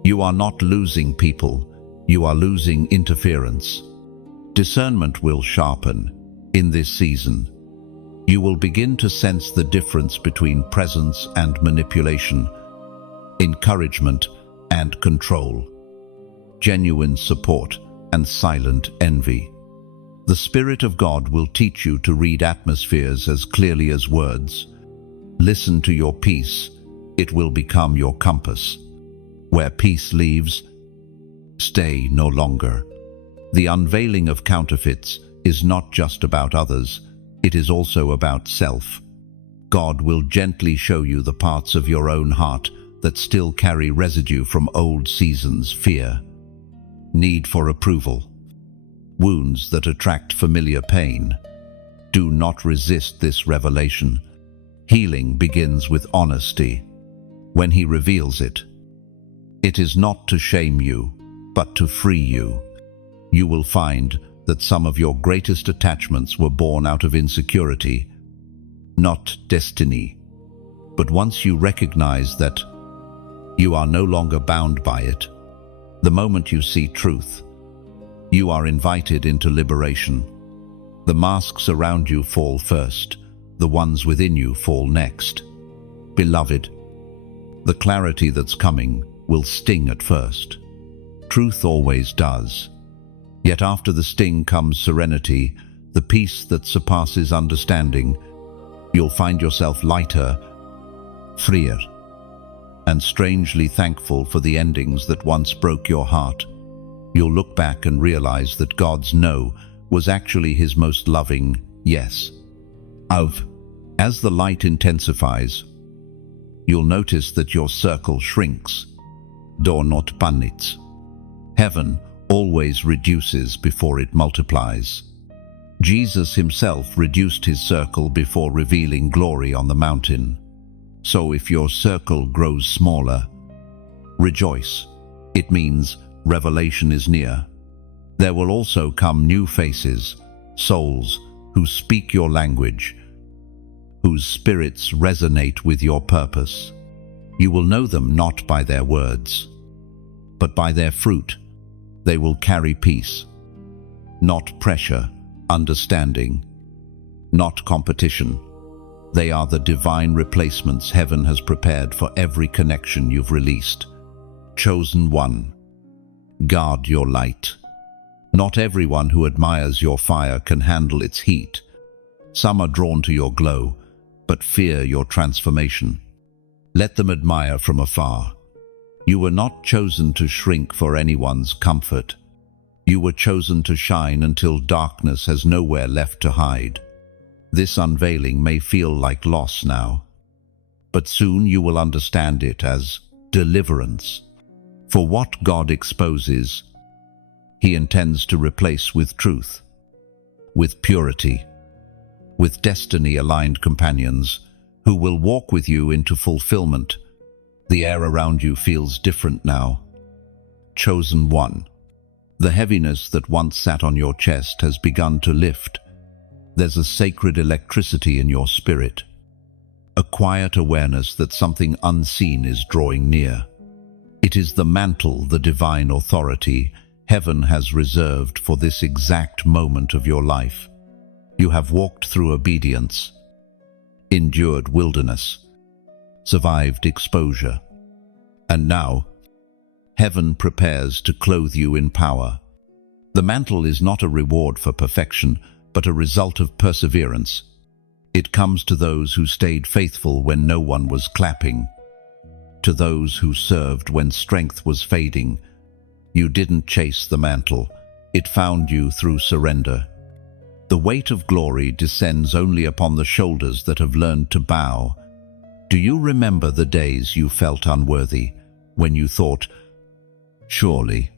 You are not losing people, you are losing interference. Discernment will sharpen in this season. You will begin to sense the difference between presence and manipulation, encouragement and control, genuine support and silent envy. The Spirit of God will teach you to read atmospheres as clearly as words. Listen to your peace, it will become your compass. Where peace leaves, stay no longer. The unveiling of counterfeits is not just about others, it is also about self. God will gently show you the parts of your own heart that still carry residue from old seasons, fear, need for approval, wounds that attract familiar pain. Do not resist this revelation. Healing begins with honesty. When He reveals it, it is not to shame you, but to free you. You will find that some of your greatest attachments were born out of insecurity, not destiny. But once you recognize that you are no longer bound by it, the moment you see truth, you are invited into liberation. The masks around you fall first, the ones within you fall next. Beloved, the clarity that's coming will sting at first. Truth always does. Yet after the sting comes serenity, the peace that surpasses understanding. You'll find yourself lighter, freer, and strangely thankful for the endings that once broke your heart. You'll look back and realize that God's no was actually His most loving yes. As the light intensifies, you'll notice that your circle shrinks. Do not panic. Heaven always reduces before it multiplies. Jesus Himself reduced His circle before revealing glory on the mountain. So if your circle grows smaller, rejoice. It means revelation is near. There will also come new faces, souls who speak your language, whose spirits resonate with your purpose. You will know them not by their words, but by their fruit they will carry peace. Not pressure, understanding, not competition. They are the divine replacements heaven has prepared for every connection you've released. Chosen one, guard your light. Not everyone who admires your fire can handle its heat. Some are drawn to your glow, but fear your transformation. Let them admire from afar. You were not chosen to shrink for anyone's comfort. You were chosen to shine until darkness has nowhere left to hide. This unveiling may feel like loss now, but soon you will understand it as deliverance. For what God exposes, He intends to replace with truth, with purity, with destiny-aligned companions who will walk with you into fulfillment. The air around you feels different now. Chosen one. The heaviness that once sat on your chest has begun to lift. There's a sacred electricity in your spirit, a quiet awareness that something unseen is drawing near. It is the mantle, the divine authority heaven has reserved for this exact moment of your life. You have walked through obedience, endured wilderness, survived exposure, and now heaven prepares to clothe you in power. The mantle is not a reward for perfection, but a result of perseverance. It comes to those who stayed faithful when no one was clapping, to those who served when strength was fading. You didn't chase the mantle, it found you through surrender. The weight of glory descends only upon the shoulders that have learned to bow. Do you remember the days you felt unworthy, when you thought, surely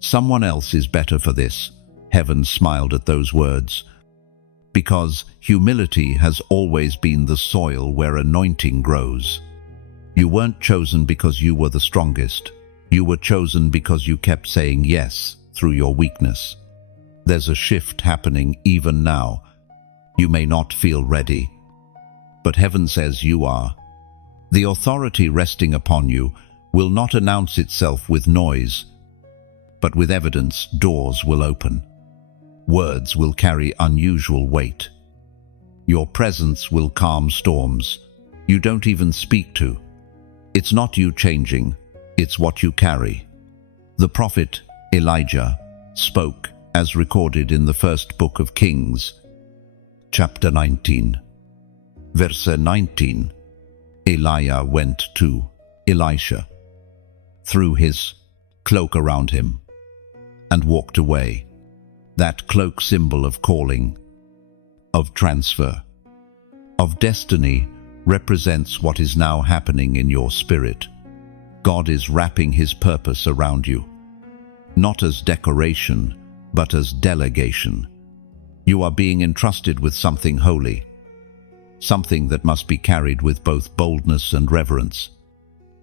someone else is better for this? Heaven smiled at those words, because humility has always been the soil where anointing grows. You weren't chosen because you were the strongest. You were chosen because you kept saying yes through your weakness. There's a shift happening even now. You may not feel ready, but heaven says you are. The authority resting upon you will not announce itself with noise, but with evidence. Doors will open. Words will carry unusual weight. Your presence will calm storms you don't even speak to. It's not you changing, it's what you carry. The prophet Elijah spoke as recorded in the first book of Kings, chapter 19. Verse 19, Elijah went to Elisha, threw his cloak around him, and walked away. That cloak symbol of calling, of transfer, of destiny, represents what is now happening in your spirit. God is wrapping His purpose around you, not as decoration, but as delegation. You are being entrusted with something holy, something that must be carried with both boldness and reverence.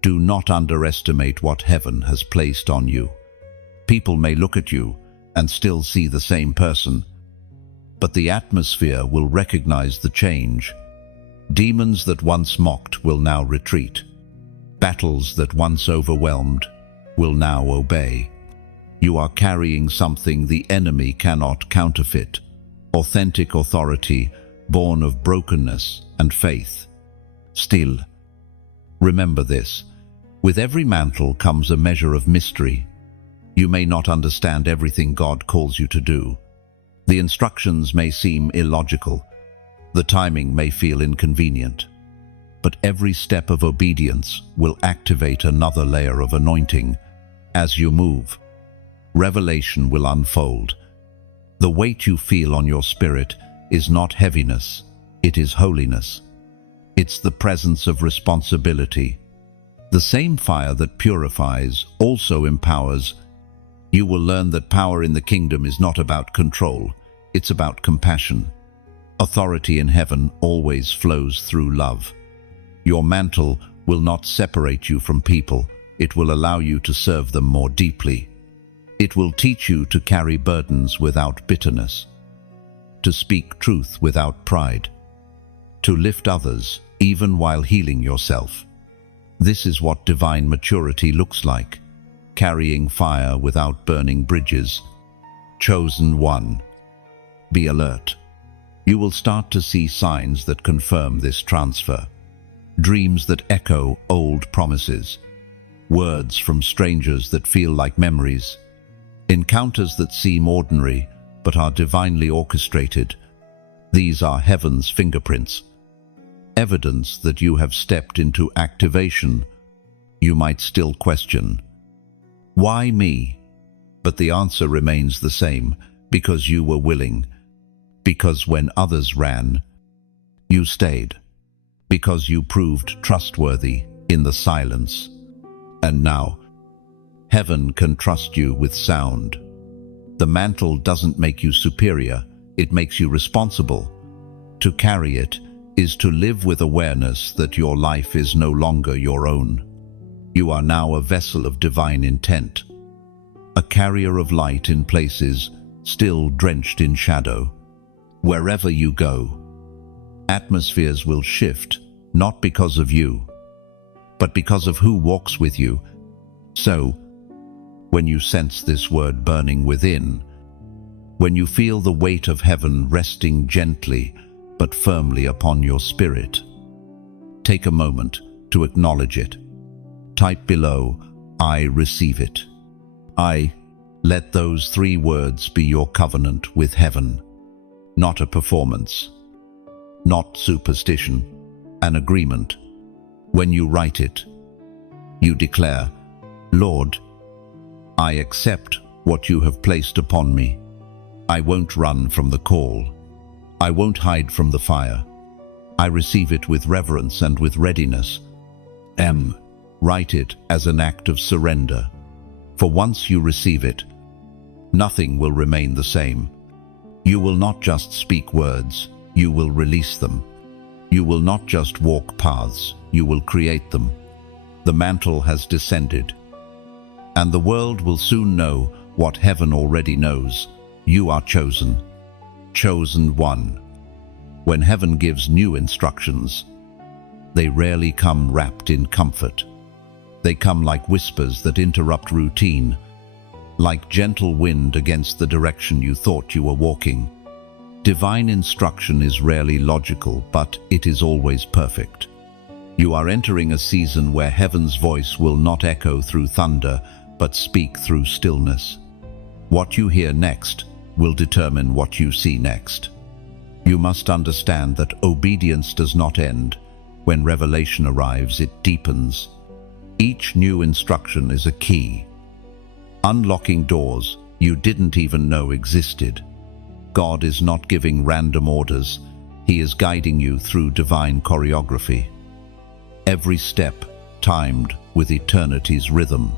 Do not underestimate what heaven has placed on you. People may look at you and still see the same person, but the atmosphere will recognize the change. Demons that once mocked will now retreat. Battles that once overwhelmed will now obey. You are carrying something the enemy cannot counterfeit, authentic authority born of brokenness and faith. Still, remember this, with every mantle comes a measure of mystery. You may not understand everything God calls you to do. The instructions may seem illogical. The timing may feel inconvenient. But every step of obedience will activate another layer of anointing. As you move, revelation will unfold. The weight you feel on your spirit is not heaviness, it is holiness. It's the presence of responsibility. The same fire that purifies also empowers. You will learn that power in the kingdom is not about control, it's about compassion. Authority in heaven always flows through love. Your mantle will not separate you from people, it will allow you to serve them more deeply. It will teach you to carry burdens without bitterness, to speak truth without pride, to lift others even while healing yourself. This is what divine maturity looks like, carrying fire without burning bridges. Chosen one. Be alert. You will start to see signs that confirm this transfer. Dreams that echo old promises. Words from strangers that feel like memories. Encounters that seem ordinary but are divinely orchestrated. These are heaven's fingerprints. Evidence that you have stepped into activation. You might still question, why me? But the answer remains the same, because you were willing. Because when others ran, you stayed. Because you proved trustworthy in the silence. And now, heaven can trust you with sound. The mantle doesn't make you superior, it makes you responsible. To carry it is to live with awareness that your life is no longer your own. You are now a vessel of divine intent, a carrier of light in places still drenched in shadow. Wherever you go, atmospheres will shift, not because of you, but because of who walks with you. So, when you sense this word burning within, when you feel the weight of heaven resting gently but firmly upon your spirit, take a moment to acknowledge it. Type below, I receive it. Let those 3 words be your covenant with heaven. Not a performance, not superstition, an agreement. When you write it, you declare, Lord, I accept what you have placed upon me. I won't run from the call. I won't hide from the fire. I receive it with reverence and with readiness. Write it as an act of surrender. For once you receive it, nothing will remain the same. You will not just speak words, you will release them. You will not just walk paths, you will create them. The mantle has descended, and the world will soon know what heaven already knows. You are chosen. Chosen one. When heaven gives new instructions, they rarely come wrapped in comfort. They come like whispers that interrupt routine, like gentle wind against the direction you thought you were walking. Divine instruction is rarely logical, but it is always perfect. You are entering a season where heaven's voice will not echo through thunder, but speak through stillness. What you hear next will determine what you see next. You must understand that obedience does not end. When revelation arrives, it deepens. Each new instruction is a key, unlocking doors you didn't even know existed. God is not giving random orders. He is guiding you through divine choreography. Every step timed with eternity's rhythm.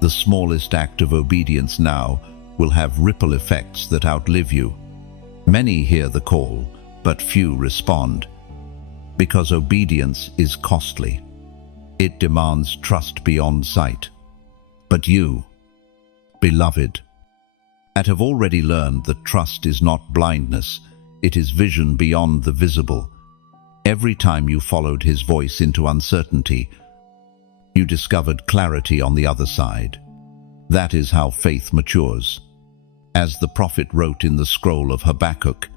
The smallest act of obedience now will have ripple effects that outlive you. Many hear the call, but few respond, because obedience is costly. It demands trust beyond sight. But you, beloved, have already learned that trust is not blindness, it is vision beyond the visible. Every time you followed his voice into uncertainty, you discovered clarity on the other side. That is how faith matures. As the prophet wrote in the scroll of Habakkuk,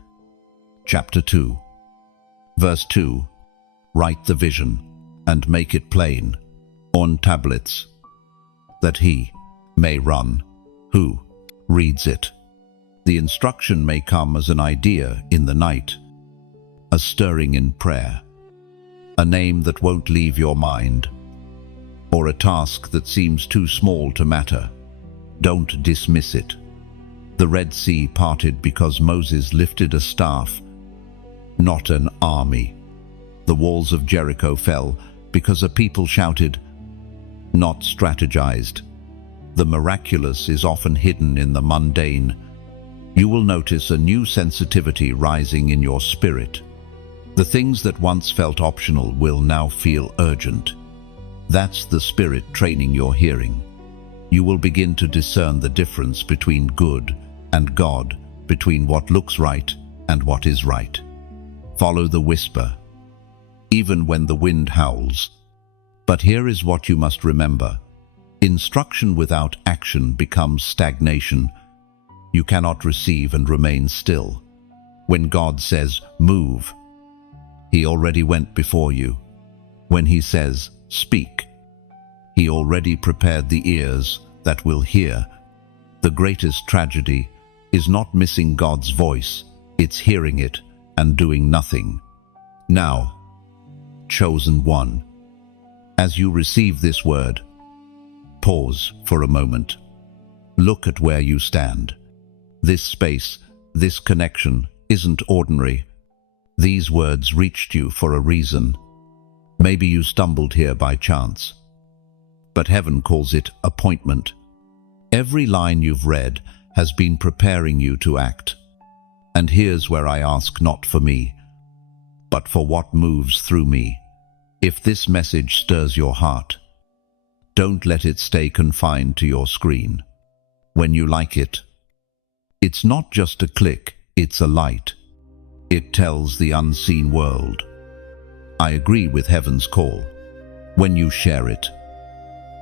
chapter 2, verse 2, write the vision and make it plain on tablets, that he may run who reads it. The instruction may come as an idea in the night, a stirring in prayer, a name that won't leave your mind, or a task that seems too small to matter. Don't dismiss it. The Red Sea parted because Moses lifted a staff, not an army. The walls of Jericho fell because a people shouted, not strategized. The miraculous is often hidden in the mundane. You will notice a new sensitivity rising in your spirit. The things that once felt optional will now feel urgent. That's the Spirit training your hearing. You will begin to discern the difference between good and God, between what looks right and what is right. Follow the whisper, even when the wind howls. But here is what you must remember. Instruction without action becomes stagnation. You cannot receive and remain still. When God says, move, He already went before you. When He says, speak, He already prepared the ears that will hear. The greatest tragedy is not missing God's voice, it's hearing it and doing nothing. Now, chosen one, as you receive this word, pause for a moment. Look at where you stand. This space, this connection isn't ordinary. These words reached you for a reason. Maybe you stumbled here by chance. But heaven calls it appointment. Every line you've read has been preparing you to act. And here's where I ask not for me, but for what moves through me. If this message stirs your heart, don't let it stay confined to your screen. When you like it, it's not just a click, it's a light. It tells the unseen world, I agree with heaven's call. When you share it,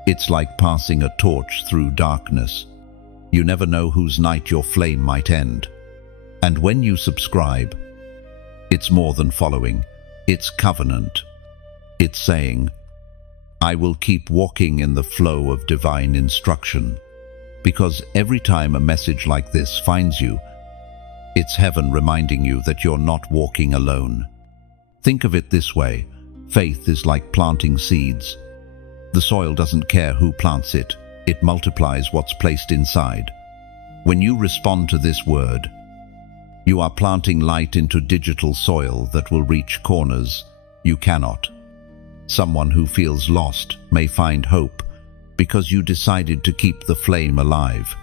it's like passing a torch through darkness. You never know whose night your flame might end. And when you subscribe, it's more than following, it's covenant. It's saying, I will keep walking in the flow of divine instruction. Because every time a message like this finds you, it's heaven reminding you that you're not walking alone. Think of it this way, faith is like planting seeds. The soil doesn't care who plants it, it multiplies what's placed inside. When you respond to this word, you are planting light into digital soil that will reach corners you cannot. Someone who feels lost may find hope because you decided to keep the flame alive.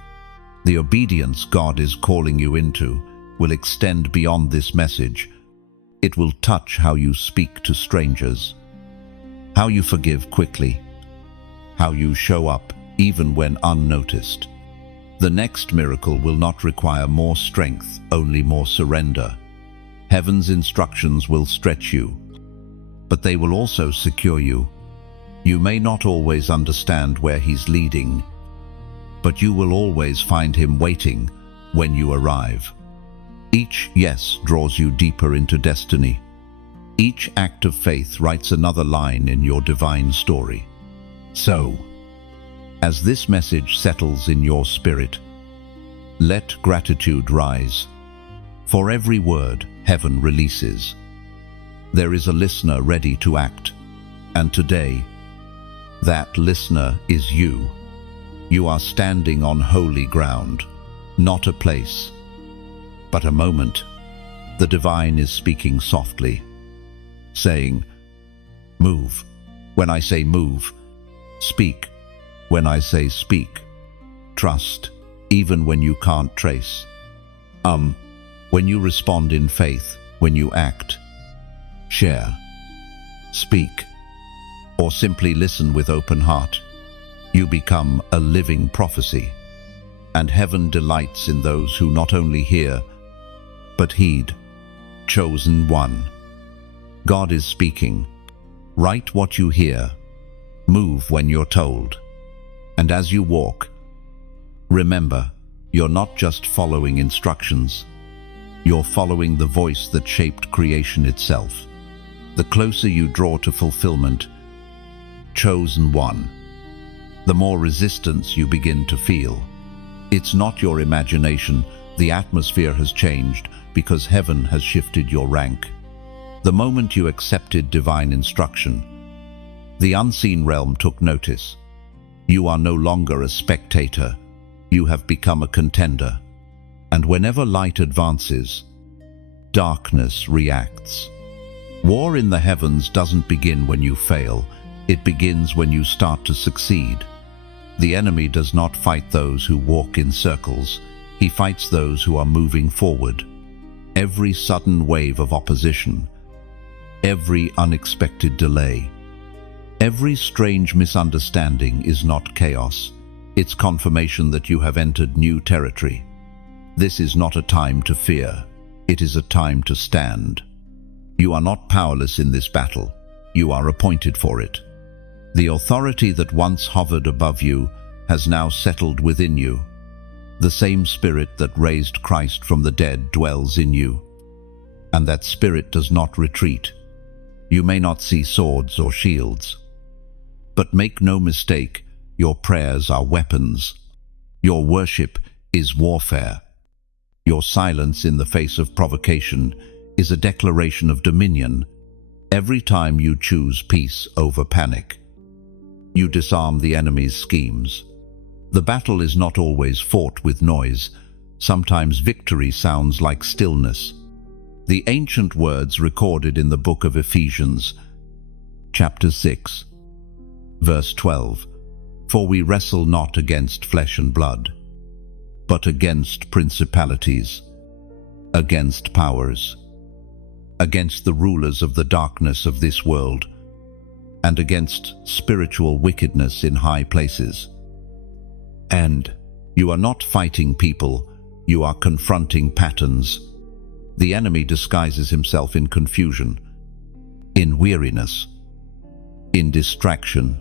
The obedience God is calling you into will extend beyond this message. It will touch how you speak to strangers, how you forgive quickly, how you show up even when unnoticed. The next miracle will not require more strength, only more surrender. Heaven's instructions will stretch you, but they will also secure you. You may not always understand where He's leading, but you will always find Him waiting when you arrive. Each yes draws you deeper into destiny. Each act of faith writes another line in your divine story. So, as this message settles in your spirit, let gratitude rise. For every word heaven releases, there is a listener ready to act. And today, that listener is you. You are standing on holy ground, not a place, but a moment. The divine is speaking softly, saying, move. When I say move, speak. When I say speak, trust, even when you can't trace. When you respond in faith, when you act, share, speak, or simply listen with open heart, you become a living prophecy. And heaven delights in those who not only hear, but heed. Chosen one. God is speaking. Write what you hear. Move when you're told. And as you walk, remember, you're not just following instructions. You're following the voice that shaped creation itself. The closer you draw to fulfillment, chosen one, the more resistance you begin to feel. It's not your imagination. The atmosphere has changed because heaven has shifted your rank. The moment you accepted divine instruction, the unseen realm took notice. You are no longer a spectator. You have become a contender. And whenever light advances, darkness reacts. War in the heavens doesn't begin when you fail. It begins when you start to succeed. The enemy does not fight those who walk in circles. He fights those who are moving forward. Every sudden wave of opposition, every unexpected delay, every strange misunderstanding is not chaos. It's confirmation that you have entered new territory. This is not a time to fear. It is a time to stand. You are not powerless in this battle. You are appointed for it. The authority that once hovered above you has now settled within you. The same Spirit that raised Christ from the dead dwells in you, and that Spirit does not retreat. You may not see swords or shields, but make no mistake, your prayers are weapons. Your worship is warfare. Your silence in the face of provocation is a declaration of dominion. Every time you choose peace over panic, you disarm the enemy's schemes. The battle is not always fought with noise. Sometimes victory sounds like stillness. The ancient words recorded in the book of Ephesians, chapter 6, verse 12, "For we wrestle not against flesh and blood, but against principalities, against powers, against the rulers of the darkness of this world, and against spiritual wickedness in high places." And you are not fighting people, you are confronting patterns. The enemy disguises himself in confusion, in weariness, in distraction.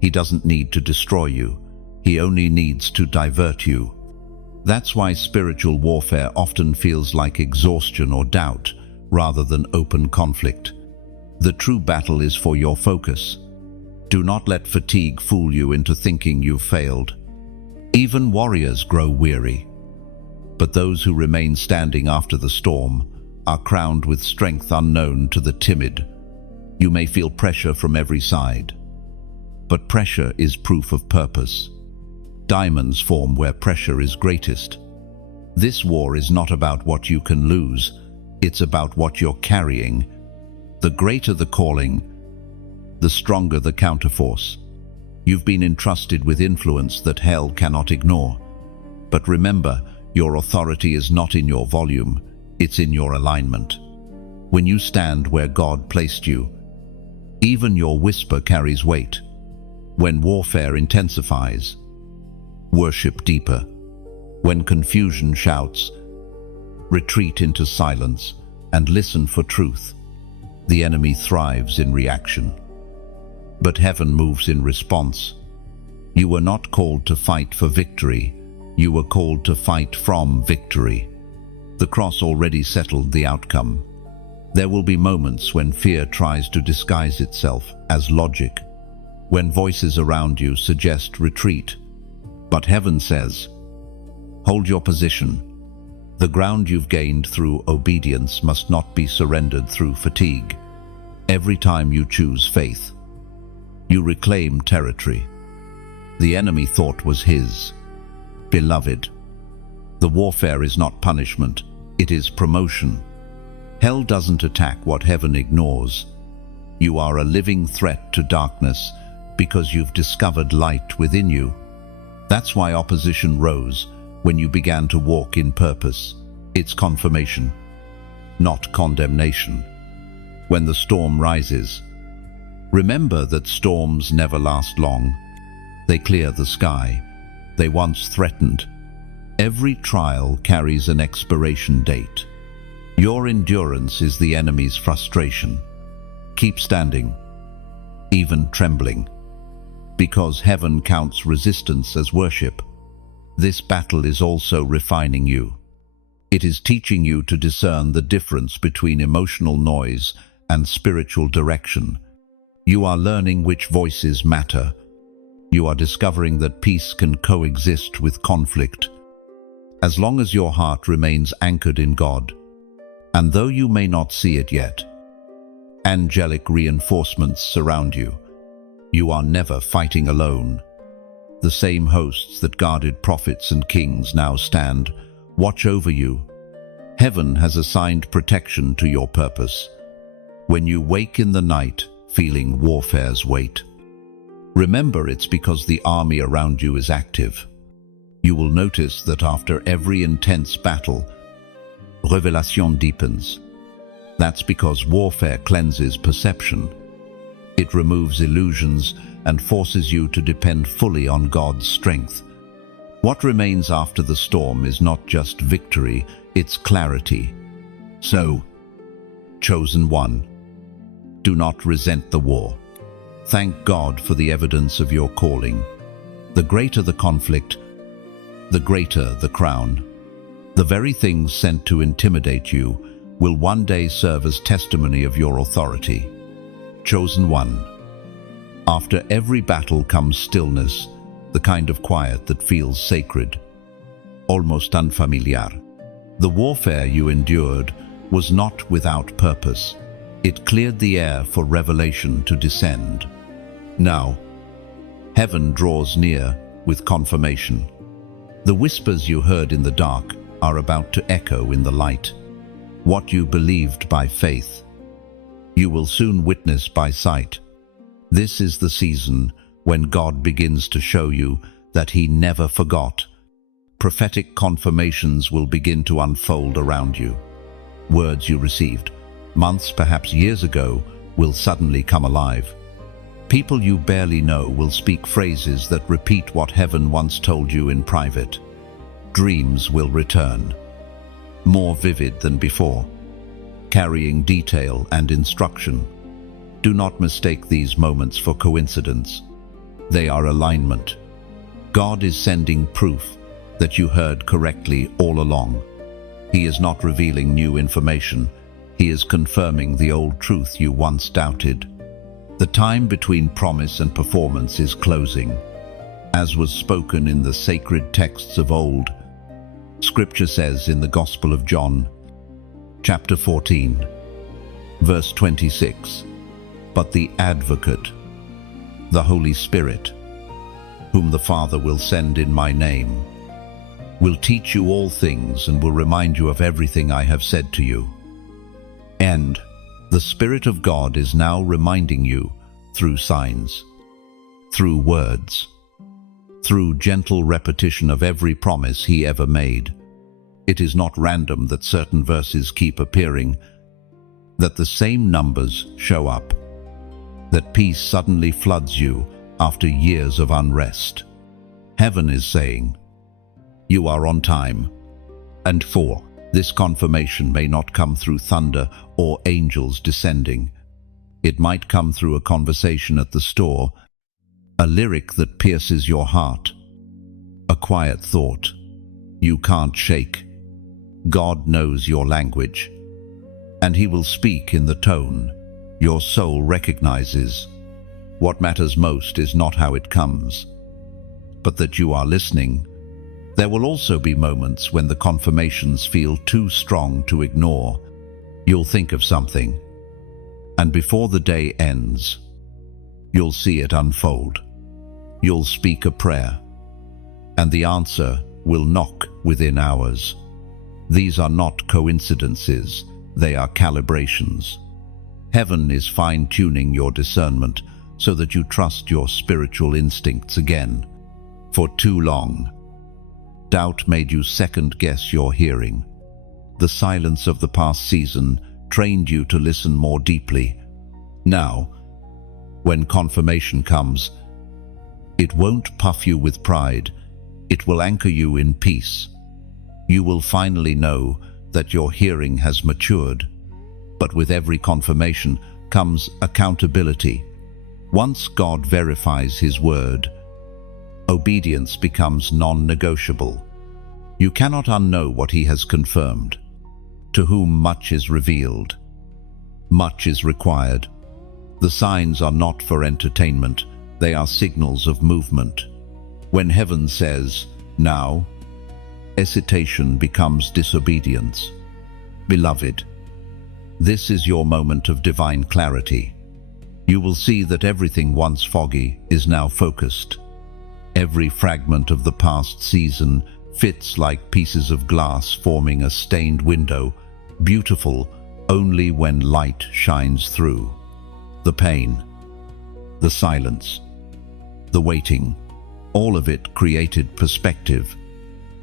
He doesn't need to destroy you, he only needs to divert you. That's why spiritual warfare often feels like exhaustion or doubt, rather than open conflict. The true battle is for your focus. Do not let fatigue fool you into thinking you've failed. Even warriors grow weary, but those who remain standing after the storm are crowned with strength unknown to the timid. You may feel pressure from every side, but pressure is proof of purpose. Diamonds form where pressure is greatest. This war is not about what you can lose, it's about what you're carrying. The greater the calling, the stronger the counterforce. You've been entrusted with influence that hell cannot ignore. But remember, your authority is not in your volume, it's in your alignment. When you stand where God placed you, even your whisper carries weight. When warfare intensifies, worship deeper. When confusion shouts, retreat into silence and listen for truth. The enemy thrives in reaction, but heaven moves in response. You were not called to fight for victory, you were called to fight from victory. The cross already settled the outcome. There will be moments when fear tries to disguise itself as logic, when voices around you suggest retreat. But heaven says, hold your position. The ground you've gained through obedience must not be surrendered through fatigue. Every time you choose faith, you reclaim territory the enemy thought was his. Beloved, the warfare is not punishment, it is promotion. Hell doesn't attack what heaven ignores. You are a living threat to darkness because you've discovered light within you. That's why opposition rose when you began to walk in purpose. It's confirmation, not condemnation. When the storm rises, remember that storms never last long. They clear the sky. They once threatened. Every trial carries an expiration date. Your endurance is the enemy's frustration. Keep standing, even trembling, because heaven counts resistance as worship. This battle is also refining you. It is teaching you to discern the difference between emotional noise and spiritual direction. You are learning which voices matter. You are discovering that peace can coexist with conflict, as long as your heart remains anchored in God. And though you may not see it yet, angelic reinforcements surround you. You are never fighting alone. The same hosts that guarded prophets and kings now stand, watch over you. Heaven has assigned protection to your purpose. When you wake in the night, feeling warfare's weight, remember it's because the army around you is active. You will notice that after every intense battle, revelation deepens. That's because warfare cleanses perception. It removes illusions and forces you to depend fully on God's strength. What remains after the storm is not just victory, it's clarity. So, chosen one, do not resent the war. Thank God for the evidence of your calling. The greater the conflict, the greater the crown. The very things sent to intimidate you will one day serve as testimony of your authority. Chosen one. After every battle comes stillness, the kind of quiet that feels sacred, almost unfamiliar. The warfare you endured was not without purpose. It cleared the air for revelation to descend. Now, heaven draws near with confirmation. The whispers you heard in the dark are about to echo in the light. What you believed by faith, you will soon witness by sight. This is the season when God begins to show you that He never forgot. Prophetic confirmations will begin to unfold around you. Words you received months, perhaps years ago, will suddenly come alive. People you barely know will speak phrases that repeat what heaven once told you in private. Dreams will return, more vivid than before, carrying detail and instruction. Do not mistake these moments for coincidence. They are alignment. God is sending proof that you heard correctly all along. He is not revealing new information. He is confirming the old truth you once doubted. The time between promise and performance is closing. As was spoken in the sacred texts of old, Scripture says in the Gospel of John, chapter 14, verse 26, "But the Advocate, the Holy Spirit, whom the Father will send in my name, will teach you all things and will remind you of everything I have said to you." And the Spirit of God is now reminding you through signs, through words, through gentle repetition of every promise He ever made. It is not random that certain verses keep appearing, that the same numbers show up, that peace suddenly floods you after years of unrest. Heaven is saying, you are on time. And this confirmation may not come through thunder or angels descending. It might come through a conversation at the store, a lyric that pierces your heart, a quiet thought you can't shake. God knows your language, and He will speak in the tone your soul recognizes. What matters most is not how it comes, but that you are listening. There will also be moments when the confirmations feel too strong to ignore. You'll think of something, and before the day ends, you'll see it unfold. You'll speak a prayer, and the answer will knock within hours. These are not coincidences, they are calibrations. Heaven is fine-tuning your discernment so that you trust your spiritual instincts again. For too long, doubt made you second-guess your hearing. The silence of the past season trained you to listen more deeply. Now, when confirmation comes, it won't puff you with pride. It will anchor you in peace. You will finally know that your hearing has matured. But with every confirmation comes accountability. Once God verifies His word, obedience becomes non-negotiable. You cannot unknow what He has confirmed. To whom much is revealed, much is required. The signs are not for entertainment, they are signals of movement. When heaven says, now, hesitation becomes disobedience. Beloved, this is your moment of divine clarity. You will see that everything once foggy is now focused. Every fragment of the past season fits like pieces of glass forming a stained window, beautiful only when light shines through. The pain, the silence, the waiting, all of it created perspective.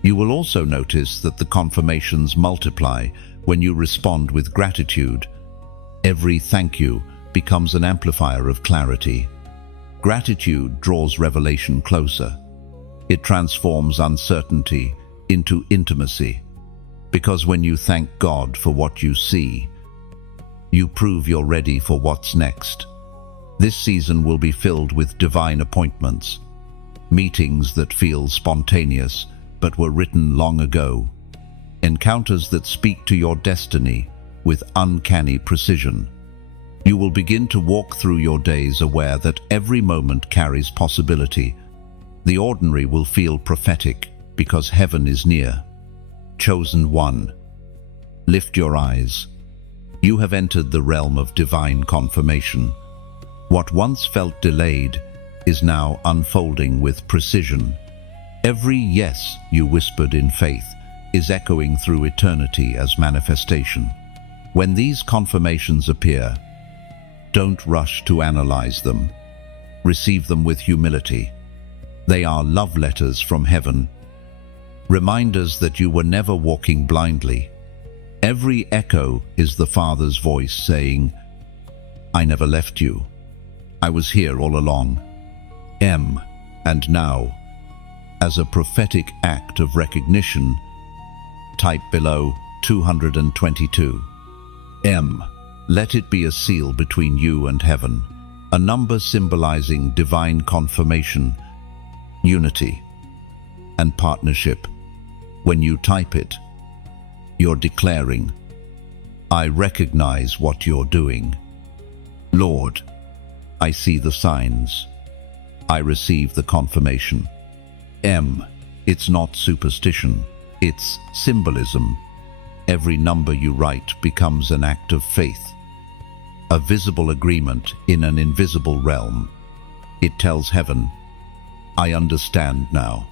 You will also notice that the confirmations multiply when you respond with gratitude. Every thank you becomes an amplifier of clarity. Gratitude draws revelation closer. It transforms uncertainty into intimacy. Because when you thank God for what you see, you prove you're ready for what's next. This season will be filled with divine appointments, meetings that feel spontaneous but were written long ago, encounters that speak to your destiny with uncanny precision. You will begin to walk through your days aware that every moment carries possibility. The ordinary will feel prophetic because heaven is near. Chosen one, lift your eyes. You have entered the realm of divine confirmation. What once felt delayed is now unfolding with precision. Every yes you whispered in faith is echoing through eternity as manifestation. When these confirmations appear, don't rush to analyze them. Receive them with humility. They are love letters from heaven, reminders that you were never walking blindly. Every echo is the Father's voice saying, I never left you. I was here all along. And now, as a prophetic act of recognition, type below 222. Let it be a seal between you and heaven, a number symbolizing divine confirmation, unity, and partnership. When you type it, you're declaring, I recognize what you're doing. Lord, I see the signs. I receive the confirmation. It's not superstition, it's symbolism. Every number you write becomes an act of faith, a visible agreement in an invisible realm. It tells heaven, I understand now.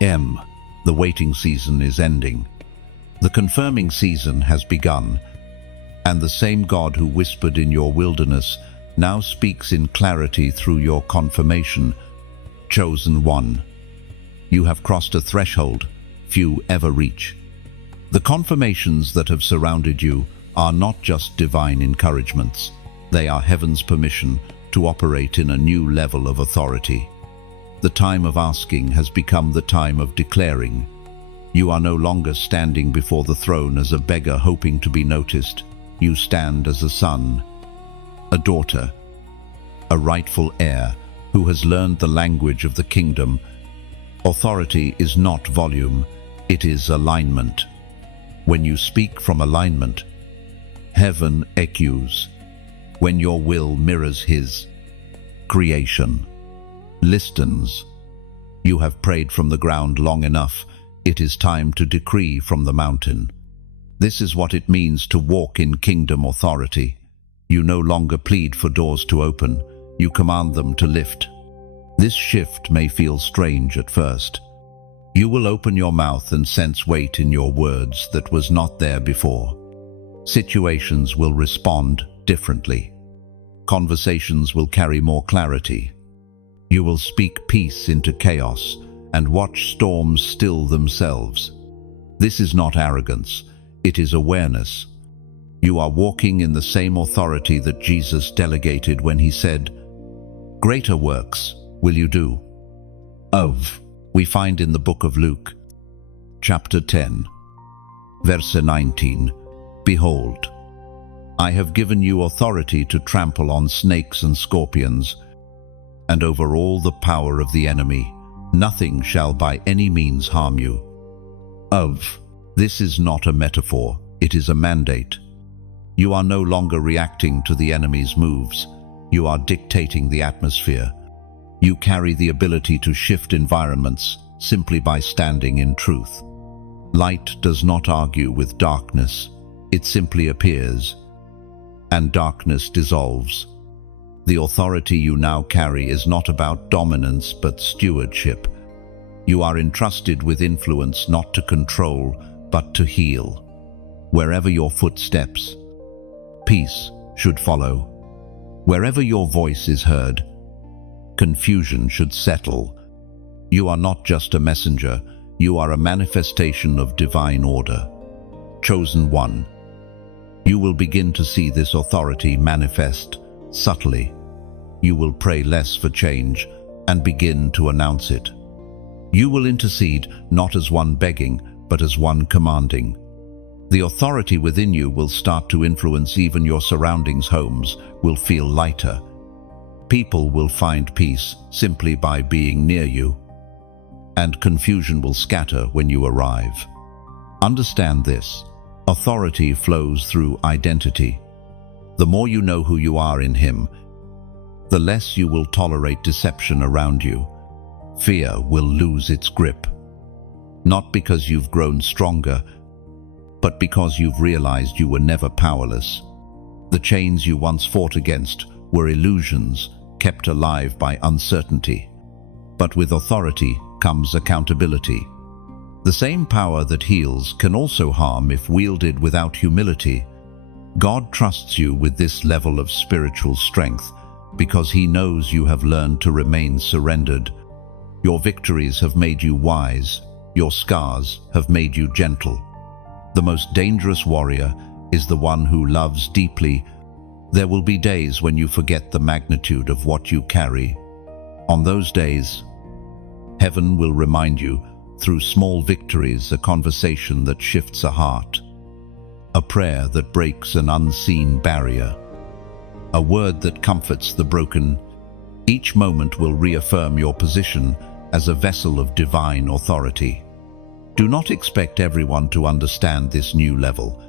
The waiting season is ending. The confirming season has begun, and the same God who whispered in your wilderness now speaks in clarity through your confirmation. Chosen one, you have crossed a threshold few ever reach. The confirmations that have surrounded you are not just divine encouragements. They are heaven's permission to operate in a new level of authority. The time of asking has become the time of declaring. You are no longer standing before the throne as a beggar hoping to be noticed. You stand as a son, a daughter, a rightful heir who has learned the language of the kingdom. Authority is not volume, it is alignment. When you speak from alignment, heaven echoes. When your will mirrors his, creation listens. You have prayed from the ground long enough. It is time to decree from the mountain. This is what it means to walk in kingdom authority. You no longer plead for doors to open, you command them to lift. This shift may feel strange at first. You will open your mouth and sense weight in your words that was not there before. Situations will respond differently. Conversations will carry more clarity. You will speak peace into chaos and watch storms still themselves. This is not arrogance, it is awareness. You are walking in the same authority that Jesus delegated when he said, "Greater works will you do." We find in the book of Luke, chapter 10, verse 19, "Behold, I have given you authority to trample on snakes and scorpions, and over all the power of the enemy. Nothing shall by any means harm you." This is not a metaphor, it is a mandate. You are no longer reacting to the enemy's moves. You are dictating the atmosphere. You carry the ability to shift environments simply by standing in truth. Light does not argue with darkness. It simply appears, and darkness dissolves. The authority you now carry is not about dominance but stewardship. You are entrusted with influence not to control but to heal. Wherever your foot steps, peace should follow. Wherever your voice is heard, confusion should settle. You are not just a messenger, you are a manifestation of divine order. Chosen one, you will begin to see this authority manifest subtly. You will pray less for change and begin to announce it. You will intercede not as one begging, but as one commanding. The authority within you will start to influence even your surroundings. Homes will feel lighter. People will find peace simply by being near you, and confusion will scatter when you arrive. Understand this. Authority flows through identity. The more you know who you are in Him, the less you will tolerate deception around you. Fear will lose its grip, not because you've grown stronger, but because you've realized you were never powerless. The chains you once fought against were illusions kept alive by uncertainty. But with authority comes accountability. The same power that heals can also harm if wielded without humility. God trusts you with this level of spiritual strength because He knows you have learned to remain surrendered. Your victories have made you wise. Your scars have made you gentle. The most dangerous warrior is the one who loves deeply. There will be days when you forget the magnitude of what you carry. On those days, heaven will remind you through small victories, a conversation that shifts a heart, a prayer that breaks an unseen barrier, a word that comforts the broken. Each moment will reaffirm your position as a vessel of divine authority. Do not expect everyone to understand this new level.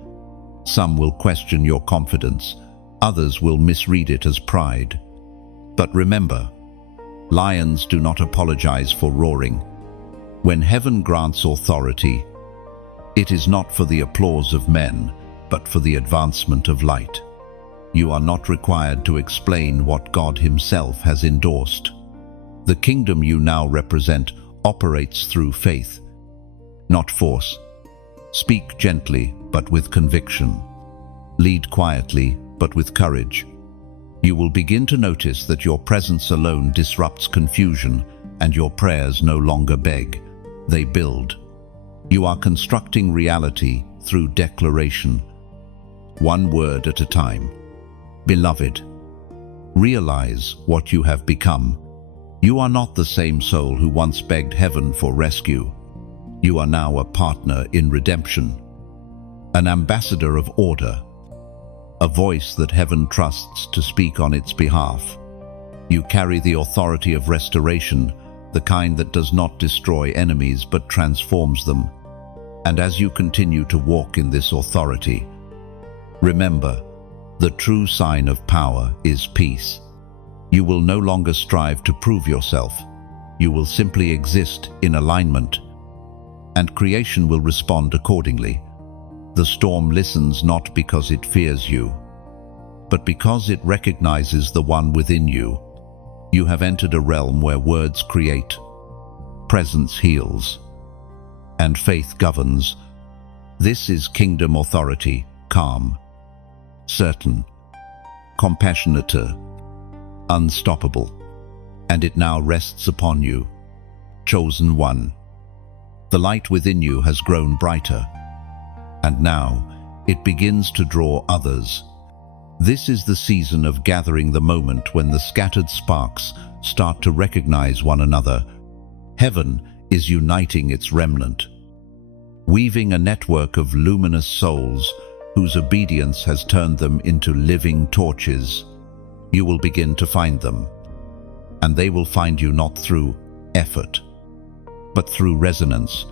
Some will question your confidence, others will misread it as pride. But remember, lions do not apologize for roaring. When heaven grants authority, it is not for the applause of men, but for the advancement of light. You are not required to explain what God Himself has endorsed. The kingdom you now represent operates through faith, not force. Speak gently, but with conviction. Lead quietly, but with courage. You will begin to notice that your presence alone disrupts confusion, and your prayers no longer beg, they build. You are constructing reality through declaration, one word at a time. Beloved, realize what you have become. You are not the same soul who once begged heaven for rescue. You are now a partner in redemption, an ambassador of order, a voice that heaven trusts to speak on its behalf. You carry the authority of restoration, the kind that does not destroy enemies but transforms them. And as you continue to walk in this authority, remember, the true sign of power is peace. You will no longer strive to prove yourself. You will simply exist in alignment, and creation will respond accordingly. The storm listens not because it fears you, but because it recognizes the one within you. You have entered a realm where words create, presence heals, and faith governs. This is kingdom authority, calm, certain, compassionate, unstoppable, and it now rests upon you, chosen one. The light within you has grown brighter, and now it begins to draw others. This is the season of gathering, the moment when the scattered sparks start to recognize one another. Heaven is uniting its remnant, weaving a network of luminous souls whose obedience has turned them into living torches. You will begin to find them, and they will find you not through effort, but through resonance.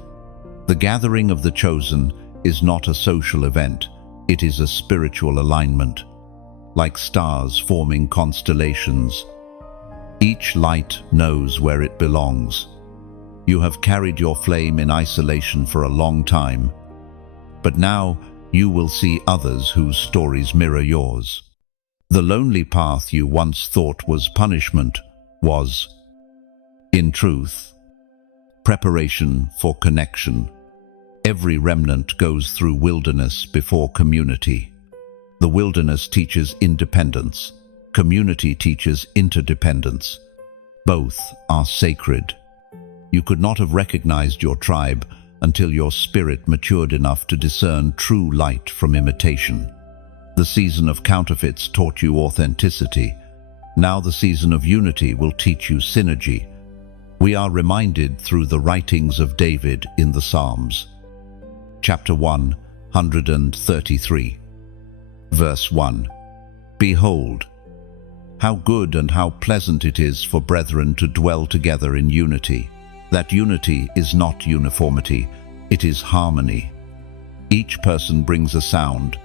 The gathering of the chosen is not a social event, it is a spiritual alignment. Like stars forming constellations, each light knows where it belongs. You have carried your flame in isolation for a long time, but now you will see others whose stories mirror yours. The lonely path you once thought was punishment was, in truth, preparation for connection. Every remnant goes through wilderness before community. The wilderness teaches independence. Community teaches interdependence. Both are sacred. You could not have recognized your tribe until your spirit matured enough to discern true light from imitation. The season of counterfeits taught you authenticity. Now the season of unity will teach you synergy. We are reminded through the writings of David in the Psalms. Chapter 133. Verse 1. Behold, How good and how pleasant it is for brethren to dwell together in unity. That unity is not uniformity, it is harmony. Each person brings a sound,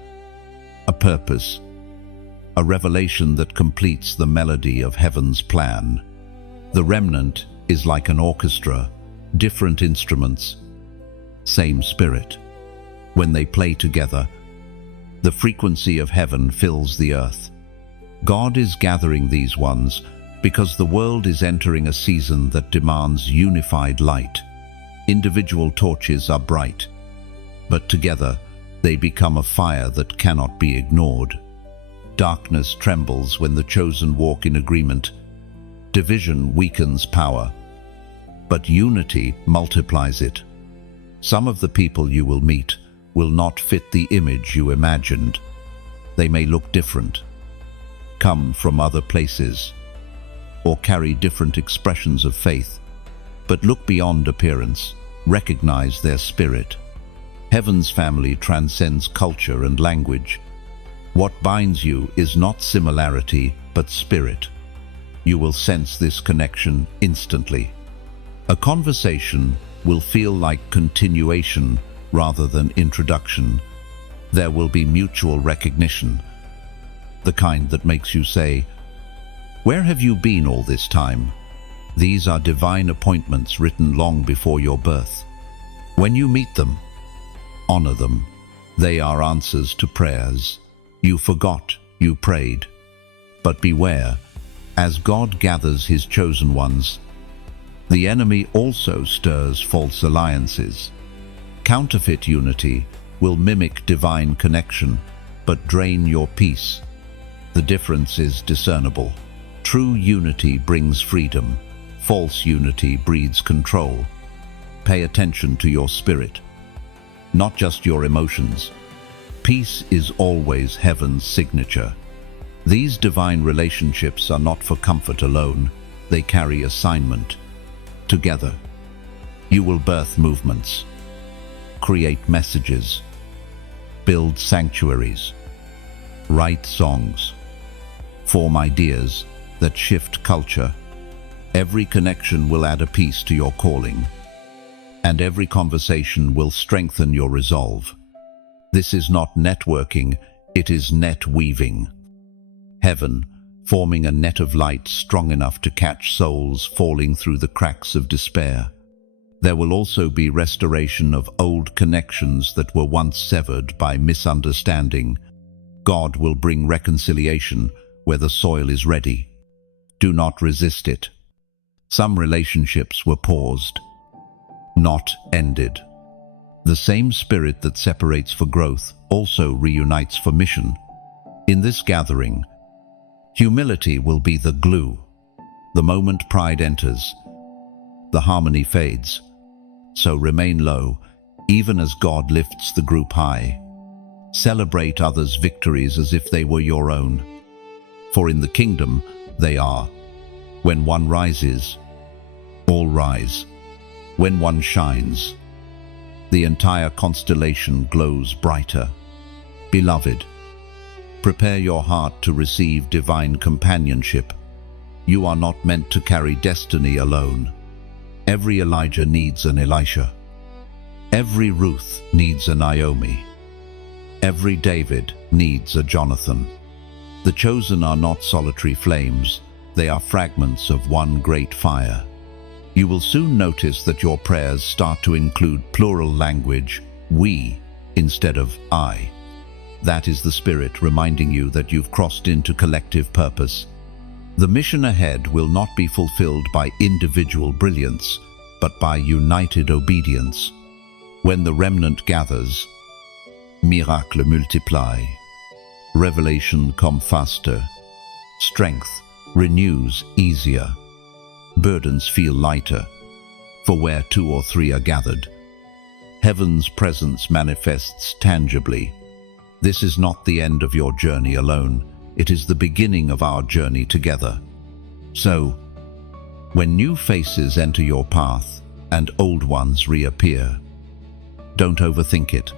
a purpose, a revelation that completes the melody of heaven's plan. The remnant is like an orchestra, different instruments, same spirit. When they play together, the frequency of heaven fills the earth. God is gathering these ones because the world is entering a season that demands unified light. Individual torches are bright, but together they become a fire that cannot be ignored. Darkness trembles when the chosen walk in agreement. Division weakens power, but unity multiplies it. Some of the people you will meet will not fit the image you imagined. They may look different, come from other places, or carry different expressions of faith. But look beyond appearance, recognize their spirit. Heaven's family transcends culture and language. What binds you is not similarity, but spirit. You will sense this connection instantly. A conversation will feel like continuation rather than introduction. There will be mutual recognition, the kind that makes you say, "Where have you been all this time?" These are divine appointments written long before your birth. When you meet them, honor them. They are answers to prayers. You forgot, you prayed. But beware, as God gathers his chosen ones, the enemy also stirs false alliances. Counterfeit unity will mimic divine connection, but drain your peace. The difference is discernible. True unity brings freedom. False unity breeds control. Pay attention to your spirit, not just your emotions. Peace is always heaven's signature. These divine relationships are not for comfort alone. They carry assignment. Together, you will birth movements, create messages, build sanctuaries, write songs, form ideas that shift culture. Every connection will add a piece to your calling, and every conversation will strengthen your resolve. This is not networking, it is net weaving. Heaven, forming a net of light strong enough to catch souls falling through the cracks of despair. There will also be restoration of old connections that were once severed by misunderstanding. God will bring reconciliation where the soil is ready. Do not resist it. Some relationships were paused, not ended. The same spirit that separates for growth also reunites for mission. In this gathering, humility will be the glue. The moment pride enters, the harmony fades. So remain low, even as God lifts the group high. Celebrate others' victories as if they were your own. For in the kingdom, they are. When one rises, all rise. When one shines, the entire constellation glows brighter. Beloved, prepare your heart to receive divine companionship. You are not meant to carry destiny alone. Every Elijah needs an Elisha. Every Ruth needs a Naomi. Every David needs a Jonathan. The chosen are not solitary flames, they are fragments of one great fire. You will soon notice that your prayers start to include plural language, we, instead of I. That is the Spirit reminding you that you've crossed into collective purpose. The mission ahead will not be fulfilled by individual brilliance, but by united obedience. When the remnant gathers, miracles multiply, revelation come faster, strength renews easier, burdens feel lighter, for where two or three are gathered, heaven's presence manifests tangibly. This is not the end of your journey alone, it is the beginning of our journey together. So, when new faces enter your path and old ones reappear, don't overthink it.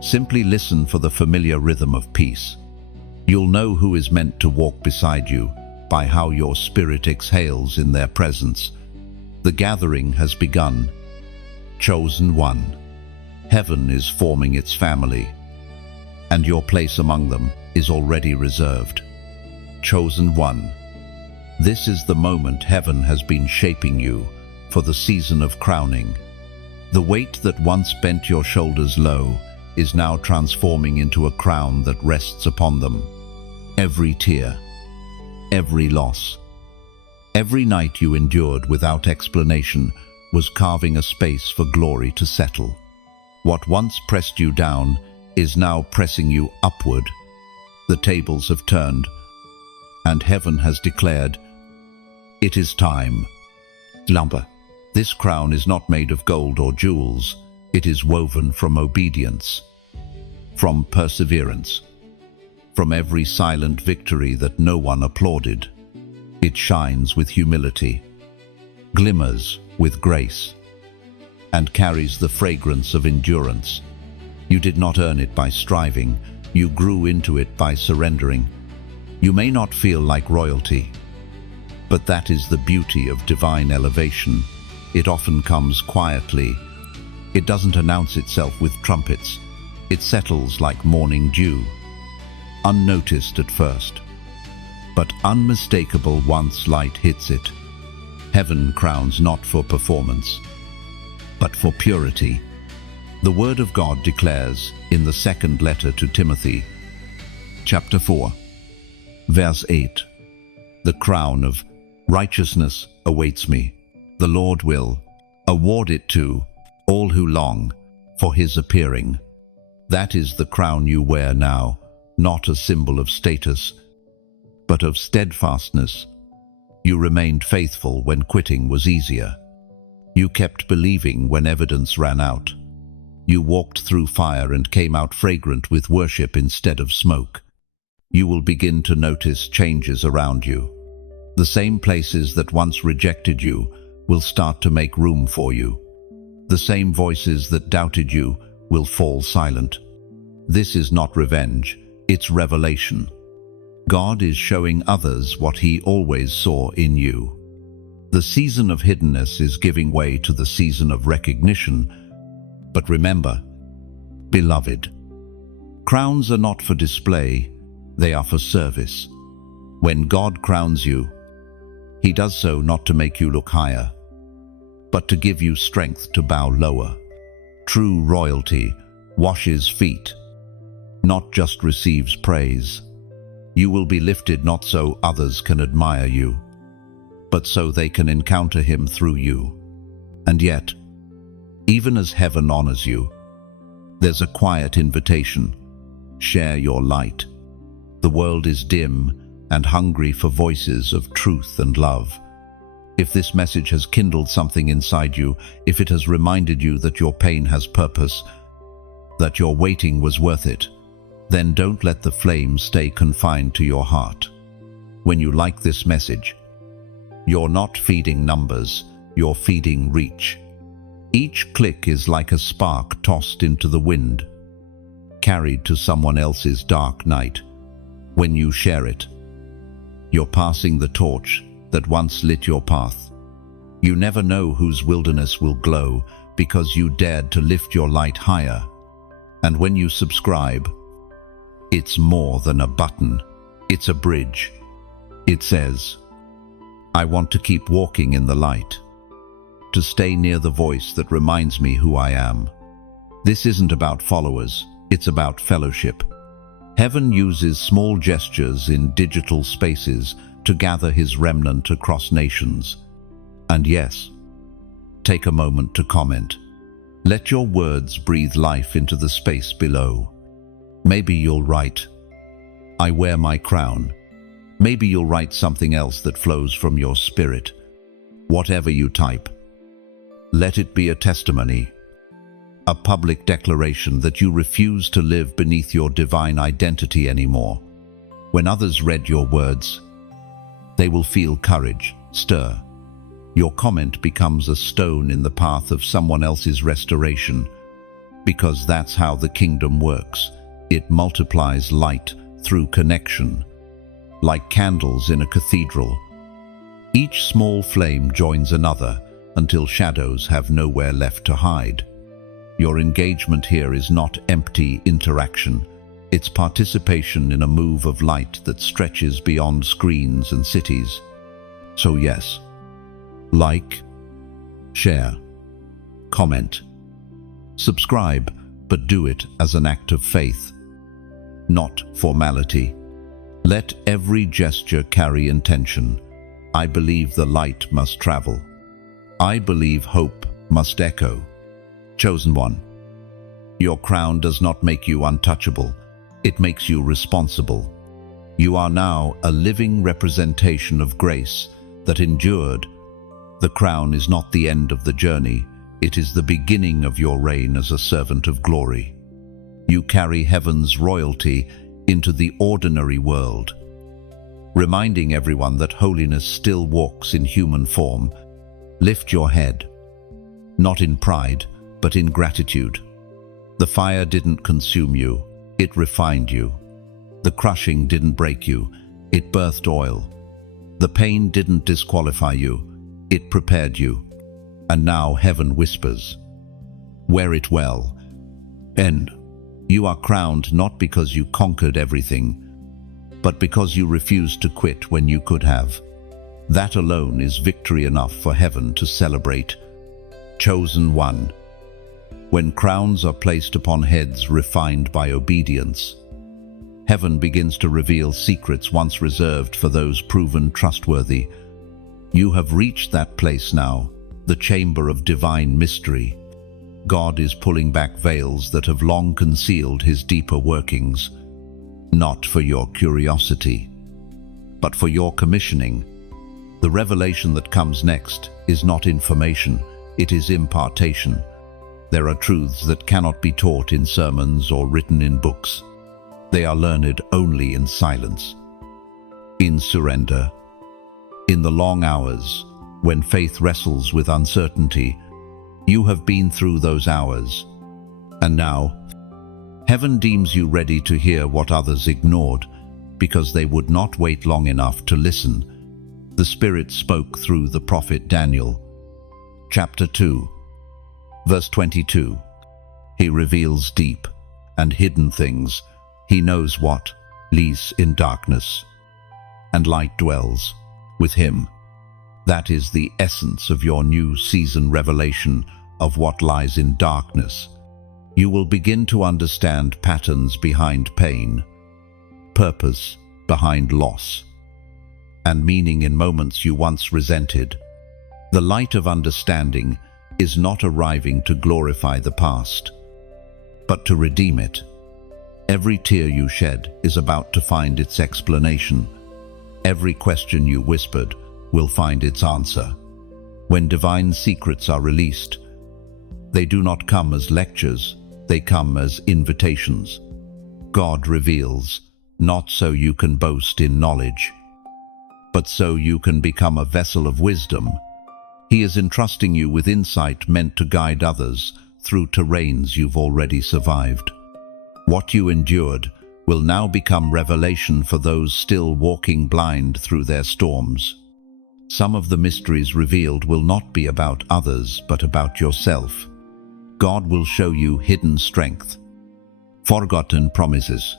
Simply listen for the familiar rhythm of peace. You'll know who is meant to walk beside you, by how your spirit exhales in their presence. The gathering has begun. Chosen one. Heaven is forming its family, and your place among them is already reserved. Chosen one. This is the moment heaven has been shaping you for the season of crowning. The weight that once bent your shoulders low is now transforming into a crown that rests upon them. Every tear, every loss, every night you endured without explanation was carving a space for glory to settle. What once pressed you down is now pressing you upward. The tables have turned, and heaven has declared, "It is time." Lumber. This crown is not made of gold or jewels. It is woven from obedience, from perseverance, from every silent victory that no one applauded. It shines with humility, glimmers with grace, and carries the fragrance of endurance. You did not earn it by striving. You grew into it by surrendering. You may not feel like royalty, but that is the beauty of divine elevation. It often comes quietly. It doesn't announce itself with trumpets. It settles like morning dew, unnoticed at first, but unmistakable once light hits it. Heaven crowns not for performance, but for purity. The Word of God declares in the second letter to Timothy, chapter 4, verse 8, "The crown of righteousness awaits me. The Lord will award it to all who long for his appearing." That is the crown you wear now, not a symbol of status, but of steadfastness. You remained faithful when quitting was easier. You kept believing when evidence ran out. You walked through fire and came out fragrant with worship instead of smoke. You will begin to notice changes around you. The same places that once rejected you will start to make room for you. The same voices that doubted you will fall silent. This is not revenge, it's revelation. God is showing others what he always saw in you. The season of hiddenness is giving way to the season of recognition. But remember, beloved, crowns are not for display, they are for service. When God crowns you, he does so not to make you look higher, but to give you strength to bow lower. True royalty washes feet, not just receives praise. You will be lifted not so others can admire you, but so they can encounter him through you. And yet, even as heaven honors you, there's a quiet invitation. Share your light. The world is dim and hungry for voices of truth and love. If this message has kindled something inside you, if it has reminded you that your pain has purpose, that your waiting was worth it, then don't let the flame stay confined to your heart. When you like this message, you're not feeding numbers, you're feeding reach. Each click is like a spark tossed into the wind, carried to someone else's dark night. When you share it, you're passing the torch that once lit your path. You never know whose wilderness will glow because you dared to lift your light higher. And when you subscribe, it's more than a button, it's a bridge. It says, "I want to keep walking in the light, to stay near the voice that reminds me who I am." This isn't about followers, it's about fellowship. Heaven uses small gestures in digital spaces to gather his remnant across nations. And yes, take a moment to comment. Let your words breathe life into the space below. Maybe you'll write, "I wear my crown." Maybe you'll write something else that flows from your spirit. Whatever you type, let it be a testimony, a public declaration that you refuse to live beneath your divine identity anymore. When others read your words, they will feel courage stir. Your comment becomes a stone in the path of someone else's restoration, because that's how the kingdom works. It multiplies light through connection. like candles in a cathedral. Each small flame joins another until shadows have nowhere left to hide. Your engagement here is not empty interaction. It's participation in a move of light that stretches beyond screens and cities. So yes, like, share, comment, subscribe, but do it as an act of faith, not formality. Let every gesture carry intention. I believe the light must travel. I believe hope must echo. Chosen one, your crown does not make you untouchable. It makes you responsible. You are now a living representation of grace that endured. The crown is not the end of the journey. It is the beginning of your reign as a servant of glory. You carry heaven's royalty into the ordinary world, reminding everyone that holiness still walks in human form. Lift your head, not in pride, but in gratitude. The fire didn't consume you, it refined you. The crushing didn't break you, it birthed oil. The pain didn't disqualify you, it prepared you. And now heaven whispers, wear it well. And you are crowned not because you conquered everything, but because you refused to quit when you could have. That alone is victory enough for heaven to celebrate. Chosen one. When crowns are placed upon heads refined by obedience, heaven begins to reveal secrets once reserved for those proven trustworthy. You have reached that place now, the chamber of divine mystery. God is pulling back veils that have long concealed his deeper workings, not for your curiosity, but for your commissioning. The revelation that comes next is not information, it is impartation. There are truths that cannot be taught in sermons or written in books. They are learned only in silence, in surrender, in the long hours when faith wrestles with uncertainty. You have been through those hours, and now heaven deems you ready to hear what others ignored because they would not wait long enough to listen. The Spirit spoke through the prophet Daniel. Chapter 2, verse 22. He reveals deep and hidden things. He knows what lies in darkness, and light dwells with him. That is the essence of your new season revelation of what lies in darkness. You will begin to understand patterns behind pain, purpose behind loss, and meaning in moments you once resented. The light of understanding is not arriving to glorify the past, but to redeem it. Every tear you shed is about to find its explanation. Every question you whispered will find its answer. When divine secrets are released, they do not come as lectures, they come as invitations. God reveals, not so you can boast in knowledge, but so you can become a vessel of wisdom. He is entrusting you with insight meant to guide others through terrains you've already survived. What you endured will now become revelation for those still walking blind through their storms. Some of the mysteries revealed will not be about others, but about yourself. God will show you hidden strength, forgotten promises,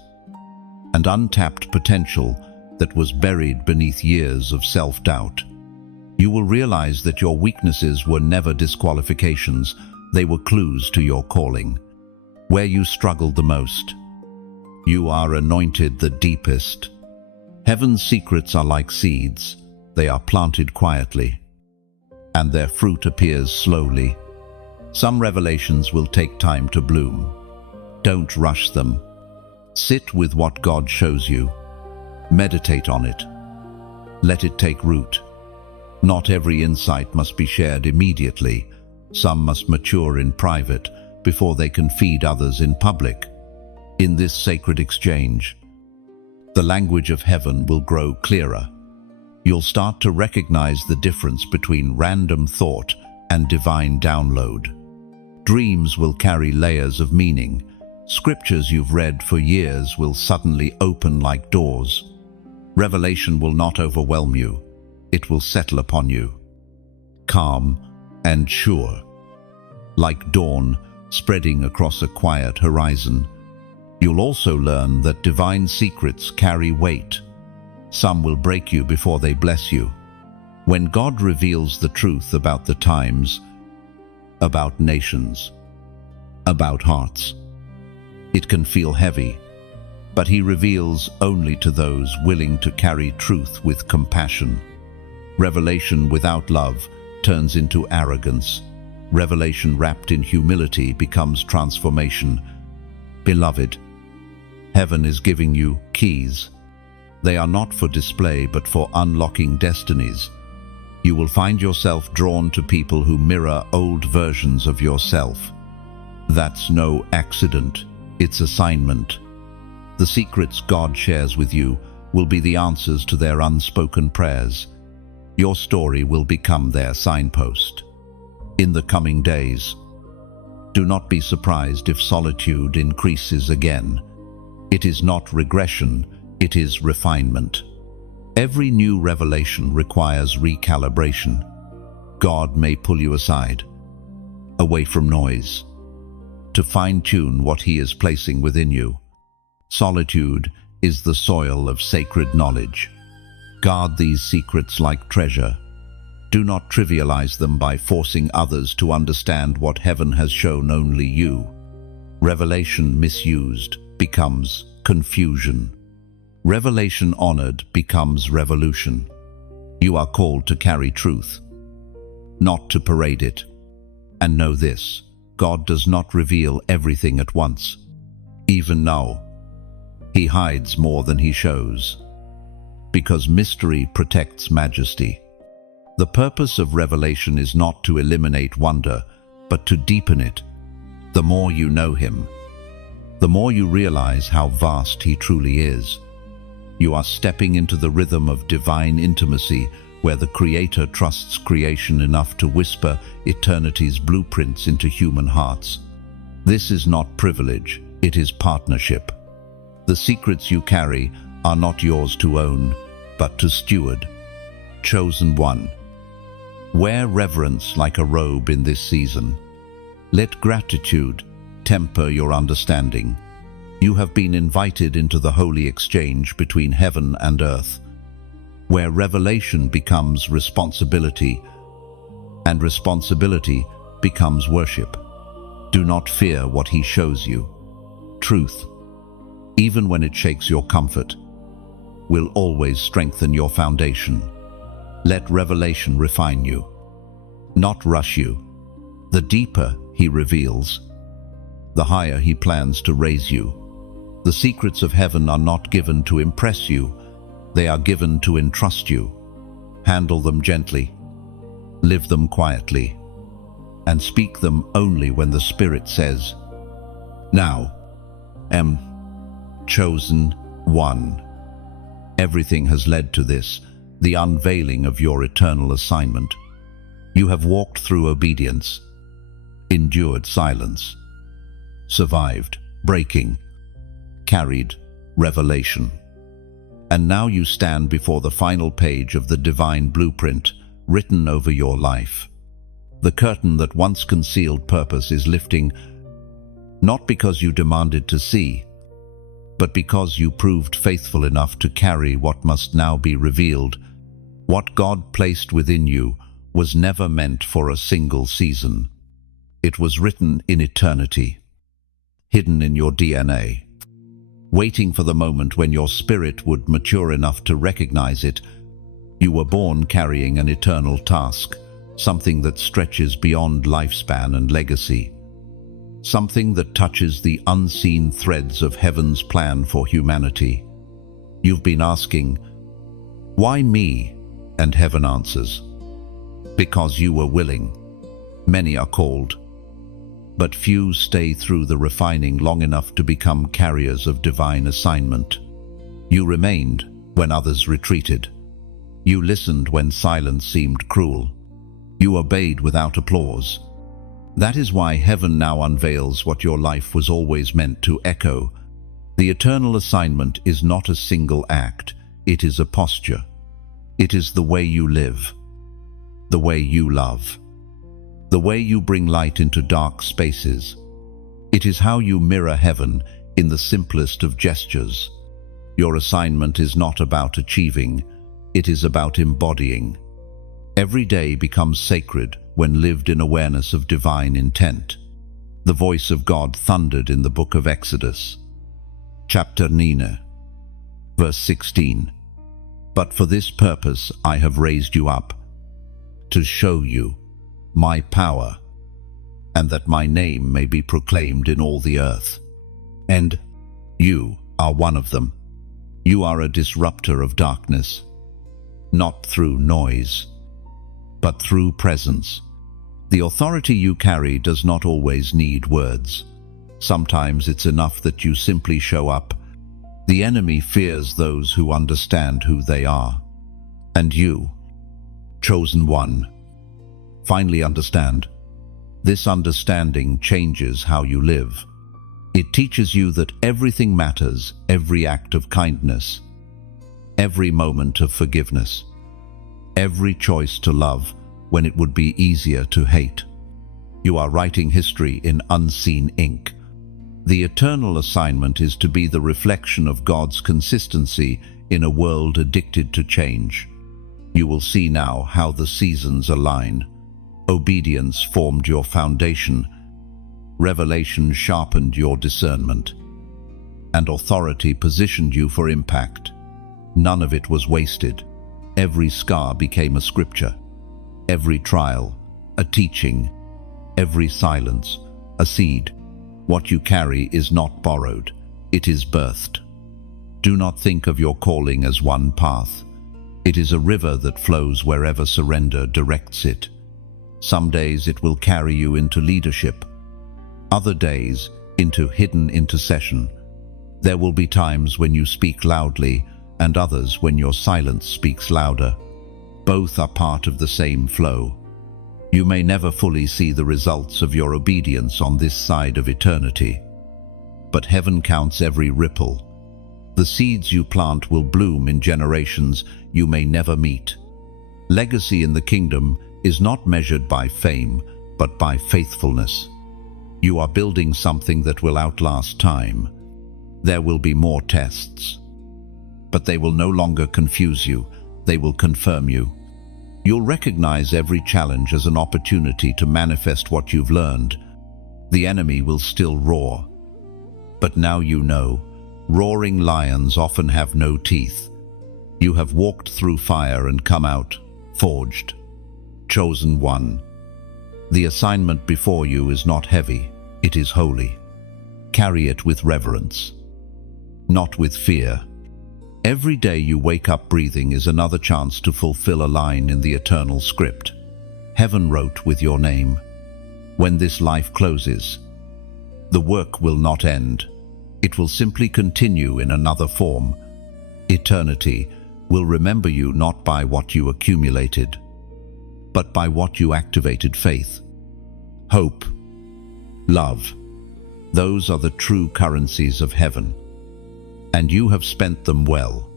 and untapped potential that was buried beneath years of self-doubt. You will realize that your weaknesses were never disqualifications, they were clues to your calling. Where you struggled the most, you are anointed the deepest. Heaven's secrets are like seeds. They are planted quietly, and their fruit appears slowly. Some revelations will take time to bloom. Don't rush them. Sit with what God shows you. Meditate on it. Let it take root. Not every insight must be shared immediately. Some must mature in private before they can feed others in public. In this sacred exchange, the language of heaven will grow clearer. You'll start to recognize the difference between random thought and divine download. Dreams will carry layers of meaning. Scriptures you've read for years will suddenly open like doors. Revelation will not overwhelm you. It will settle upon you, calm and sure, like dawn spreading across a quiet horizon. You'll also learn that divine secrets carry weight. Some will break you before they bless you. When God reveals the truth about the times, about nations, about hearts, it can feel heavy, but He reveals only to those willing to carry truth with compassion. Revelation without love turns into arrogance. Revelation wrapped in humility becomes transformation. Beloved, heaven is giving you keys. They are not for display, but for unlocking destinies. You will find yourself drawn to people who mirror old versions of yourself. That's no accident, it's assignment. The secrets God shares with you will be the answers to their unspoken prayers. Your story will become their signpost. In the coming days, do not be surprised if solitude increases again. It is not regression, it is refinement. Every new revelation requires recalibration. God may pull you aside, away from noise, to fine-tune what He is placing within you. Solitude is the soil of sacred knowledge. Guard these secrets like treasure. Do not trivialize them by forcing others to understand what heaven has shown only you. Revelation misused becomes confusion. Revelation honored becomes revolution. You are called to carry truth, not to parade it. And know this, God does not reveal everything at once. Even now, He hides more than He shows, because mystery protects majesty. The purpose of revelation is not to eliminate wonder, but to deepen it. The more you know Him, the more you realize how vast He truly is. You are stepping into the rhythm of divine intimacy, where the Creator trusts creation enough to whisper eternity's blueprints into human hearts. This is not privilege, it is partnership. The secrets you carry are not yours to own, but to steward. Chosen one, wear reverence like a robe in this season. Let gratitude temper your understanding. You have been invited into the holy exchange between heaven and earth, where revelation becomes responsibility, and responsibility becomes worship. Do not fear what He shows you. Truth, even when it shakes your comfort, will always strengthen your foundation. Let revelation refine you, not rush you. The deeper He reveals, the higher He plans to raise you. The secrets of heaven are not given to impress you, they are given to entrust you. Handle them gently, live them quietly, and speak them only when the Spirit says, "Now, chosen one." Everything has led to this, the unveiling of your eternal assignment. You have walked through obedience, endured silence, survived breaking, carried revelation. And now you stand before the final page of the divine blueprint written over your life. The curtain that once concealed purpose is lifting, not because you demanded to see, but because you proved faithful enough to carry what must now be revealed. What God placed within you was never meant for a single season. It was written in eternity, hidden in your DNA, waiting for the moment when your spirit would mature enough to recognize it. You were born carrying an eternal task, something that stretches beyond lifespan and legacy, something that touches the unseen threads of heaven's plan for humanity. You've been asking, "Why me?" And heaven answers, "Because you were willing." Many are called, but few stay through the refining long enough to become carriers of divine assignment. You remained when others retreated. You listened when silence seemed cruel. You obeyed without applause. That is why heaven now unveils what your life was always meant to echo. The eternal assignment is not a single act, it is a posture. It is the way you live, the way you love, the way you bring light into dark spaces. It is how you mirror heaven in the simplest of gestures. Your assignment is not about achieving, it is about embodying. Every day becomes sacred when lived in awareness of divine intent. The voice of God thundered in the book of Exodus, chapter 9, verse 16. But for this purpose I have raised you up, to show you my power, and that my name may be proclaimed in all the earth. And you are one of them. You are a disruptor of darkness, not through noise, but through presence. The authority you carry does not always need words. Sometimes it's enough that you simply show up. The enemy fears those who understand who they are. And you, chosen one, finally understand. This understanding changes how you live. It teaches you that everything matters, every act of kindness, every moment of forgiveness, every choice to love when it would be easier to hate. You are writing history in unseen ink. The eternal assignment is to be the reflection of God's consistency in a world addicted to change. You will see now how the seasons align. Obedience formed your foundation. Revelation sharpened your discernment, and authority positioned you for impact. None of it was wasted. Every scar became a scripture, every trial a teaching, every silence a seed. What you carry is not borrowed, it is birthed. Do not think of your calling as one path. It is a river that flows wherever surrender directs it. Some days it will carry you into leadership, other days into hidden intercession. There will be times when you speak loudly and others when your silence speaks louder. Both are part of the same flow. You may never fully see the results of your obedience on this side of eternity, but heaven counts every ripple. The seeds you plant will bloom in generations you may never meet. Legacy in the kingdom is not measured by fame, but by faithfulness. You are building something that will outlast time. There will be more tests, but they will no longer confuse you, they will confirm you. You'll recognize every challenge as an opportunity to manifest what you've learned. The enemy will still roar, but now you know, roaring lions often have no teeth. You have walked through fire and come out forged, chosen one. The assignment before you is not heavy, it is holy. Carry it with reverence, not with fear. Every day you wake up breathing is another chance to fulfill a line in the eternal script. Heaven wrote with your name. When this life closes, the work will not end. It will simply continue in another form. Eternity will remember you not by what you accumulated, but by what you activated: faith, hope, love. Those are the true currencies of heaven, and you have spent them well.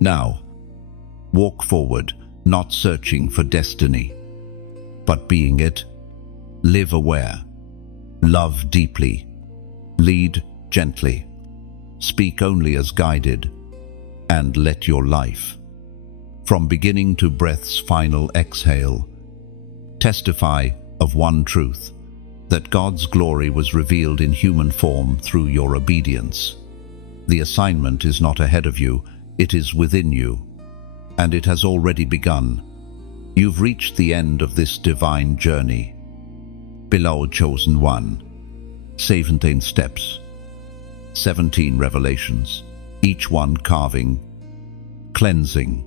Now, walk forward, not searching for destiny, but being it. Live aware, love deeply, lead gently, speak only as guided, and let your life, from beginning to breath's final exhale, testify of one truth: that God's glory was revealed in human form through your obedience. The assignment is not ahead of you, it is within you, and it has already begun. You've reached the end of this divine journey. Beloved chosen one, 17 steps, 17 revelations, each one carving, cleansing,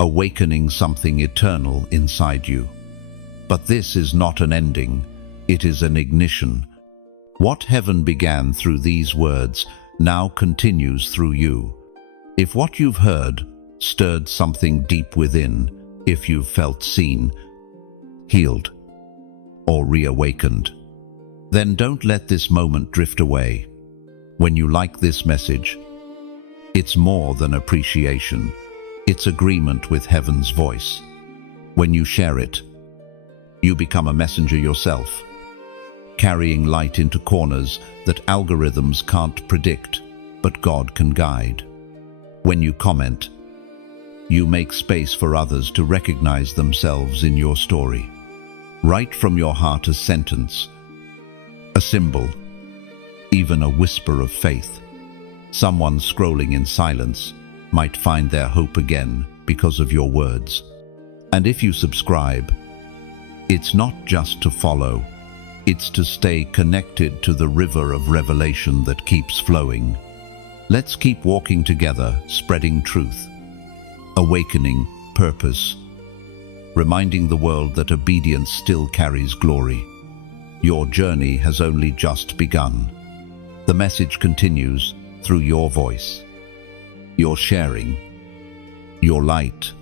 awakening something eternal inside you. But this is not an ending, it is an ignition. What heaven began through these words now continues through you. If what you've heard stirred something deep within, if you've felt seen, healed, or reawakened, then don't let this moment drift away. When you like this message, It's more than appreciation. It's agreement with heaven's voice. When you share it, you become a messenger yourself, carrying light into corners that algorithms can't predict, but God can guide. When you comment, you make space for others to recognize themselves in your story. Write from your heart a sentence, a symbol, even a whisper of faith. Someone scrolling in silence might find their hope again because of your words. And if you subscribe, it's not just to follow, it's to stay connected to the river of revelation that keeps flowing. Let's keep walking together, spreading truth, awakening purpose, reminding the world that obedience still carries glory. Your journey has only just begun. The message continues through your voice, your sharing, your light.